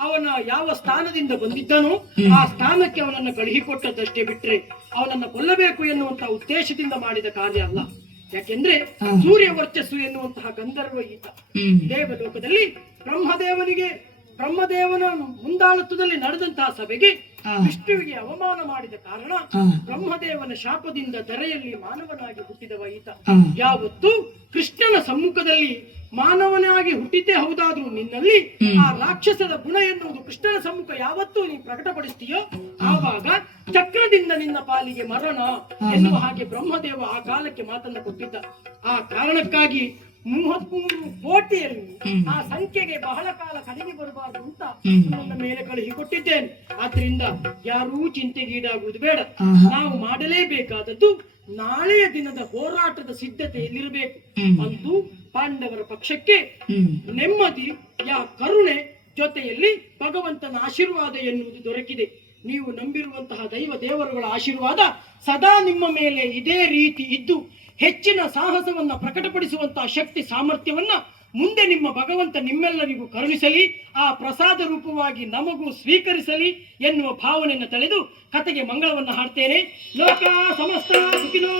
ಅವನ ಯಾವ ಸ್ಥಾನದಿಂದ ಬಂದಿದ್ದನೋ ಆ ಸ್ಥಾನಕ್ಕೆ ಅವನನ್ನು ಕಳುಹಿಕೊಟ್ಟದ್ದಷ್ಟೇ ಬಿಟ್ರೆ ಅವನನ್ನು ಕೊಲ್ಲಬೇಕು ಎನ್ನುವಂತಹ ಉದ್ದೇಶದಿಂದ ಮಾಡಿದ ಕಾರ್ಯ ಅಲ್ಲ. ಯಾಕೆಂದ್ರೆ ಸೂರ್ಯ ವರ್ಚಸ್ಸು ಎನ್ನುವಂತಹ ಗಂಧರ್ವ ಈತ. ದೇವಲೋಕದಲ್ಲಿ ಬ್ರಹ್ಮದೇವನ ಮುಂದಾಳತ್ವದಲ್ಲಿ ನಡೆದಂತಹ ಸಭೆಗೆ ವಿಷ್ಣುವಿಗೆ ಅವಮಾನ ಮಾಡಿದ ಕಾರಣ ಬ್ರಹ್ಮದೇವನ ಶಾಪದಿಂದ ಧರೆಯಲ್ಲಿ ಮಾನವನಾಗಿ ಹುಟ್ಟಿದವ ಈತ. ಯಾವತ್ತು ಕೃಷ್ಣನ ಸಮ್ಮುಖದಲ್ಲಿ ಮಾನವನಾಗಿ ಹುಟ್ಟಿದ್ದೇ ಹೌದಾದ್ರೂ ನಿನ್ನಲ್ಲಿ ಆ ರಾಕ್ಷಸದ ಗುಣ ಎನ್ನುವುದು ಕೃಷ್ಣನ ಸಮ್ಮುಖ ಯಾವತ್ತೂ ನೀನು ಪ್ರಕಟಪಡಿಸ್ತೀಯೋ ಆವಾಗ ಚಕ್ರದಿಂದ ನಿನ್ನ ಪಾಲಿಗೆ ಮರಣ ಎನ್ನುವ ಹಾಗೆ ಬ್ರಹ್ಮದೇವ ಆ ಕಾಲಕ್ಕೆ ಮಾತನ್ನ ಕೊಟ್ಟಿದ್ದ. ಆ ಕಾರಣಕ್ಕಾಗಿ 33 ಕೋಟಿಯಲ್ಲಿ ಆ ಸಂಖ್ಯೆಗೆ ಬಹಳ ಕಾಲ ಕಡಿಮೆ ಬರಬಾರದು ಅಂತ ನನ್ನ ಮೇಲೆ ಕಳುಹಿಕೊಟ್ಟಿದ್ದೇನೆ. ಆದ್ರಿಂದ ಯಾರೂ ಚಿಂತೆಗೀಡಾಗುವುದು ಬೇಡ. ನಾವು ಮಾಡಲೇಬೇಕಾದದ್ದು ನಾಳೆಯ ದಿನದ ಹೋರಾಟದ ಸಿದ್ಧತೆಯಲ್ಲಿರಬೇಕು. ಅಂತೂ ಪಾಂಡವರ ಪಕ್ಷಕ್ಕೆ ನೆಮ್ಮದಿ ಕರುಣೆ ಜೊತೆಯಲ್ಲಿ ಭಗವಂತನ ಆಶೀರ್ವಾದ ಎನ್ನುವುದು ದೊರಕಿದೆ. ನೀವು ನಂಬಿರುವಂತಹ ದೇವರುಗಳ ಆಶೀರ್ವಾದ ಸದಾ ನಿಮ್ಮ ಮೇಲೆ ಇದೇ ರೀತಿ ಇದ್ದು ಹೆಚ್ಚಿನ ಸಾಹಸವನ್ನ ಪ್ರಕಟಪಡಿಸುವಂತಹ ಶಕ್ತಿ ಸಾಮರ್ಥ್ಯವನ್ನ ಮುಂದೆ ನಿಮ್ಮ ಭಗವಂತ ನಿಮ್ಮೆಲ್ಲರಿಗೂ ಕರುಣಿಸಲಿ, ಆ ಪ್ರಸಾದ ರೂಪವಾಗಿ ನಮಗೂ ಸ್ವೀಕರಿಸಲಿ ಎನ್ನುವ ಭಾವನೆಯನ್ನು ತಳೆದು ಕತೆಗೆ ಮಂಗಳವನ್ನು ಹಾಡ್ತೇನೆ. ಲೋಕ ಸಮಸ್ತ ಸುಖಿನೋ.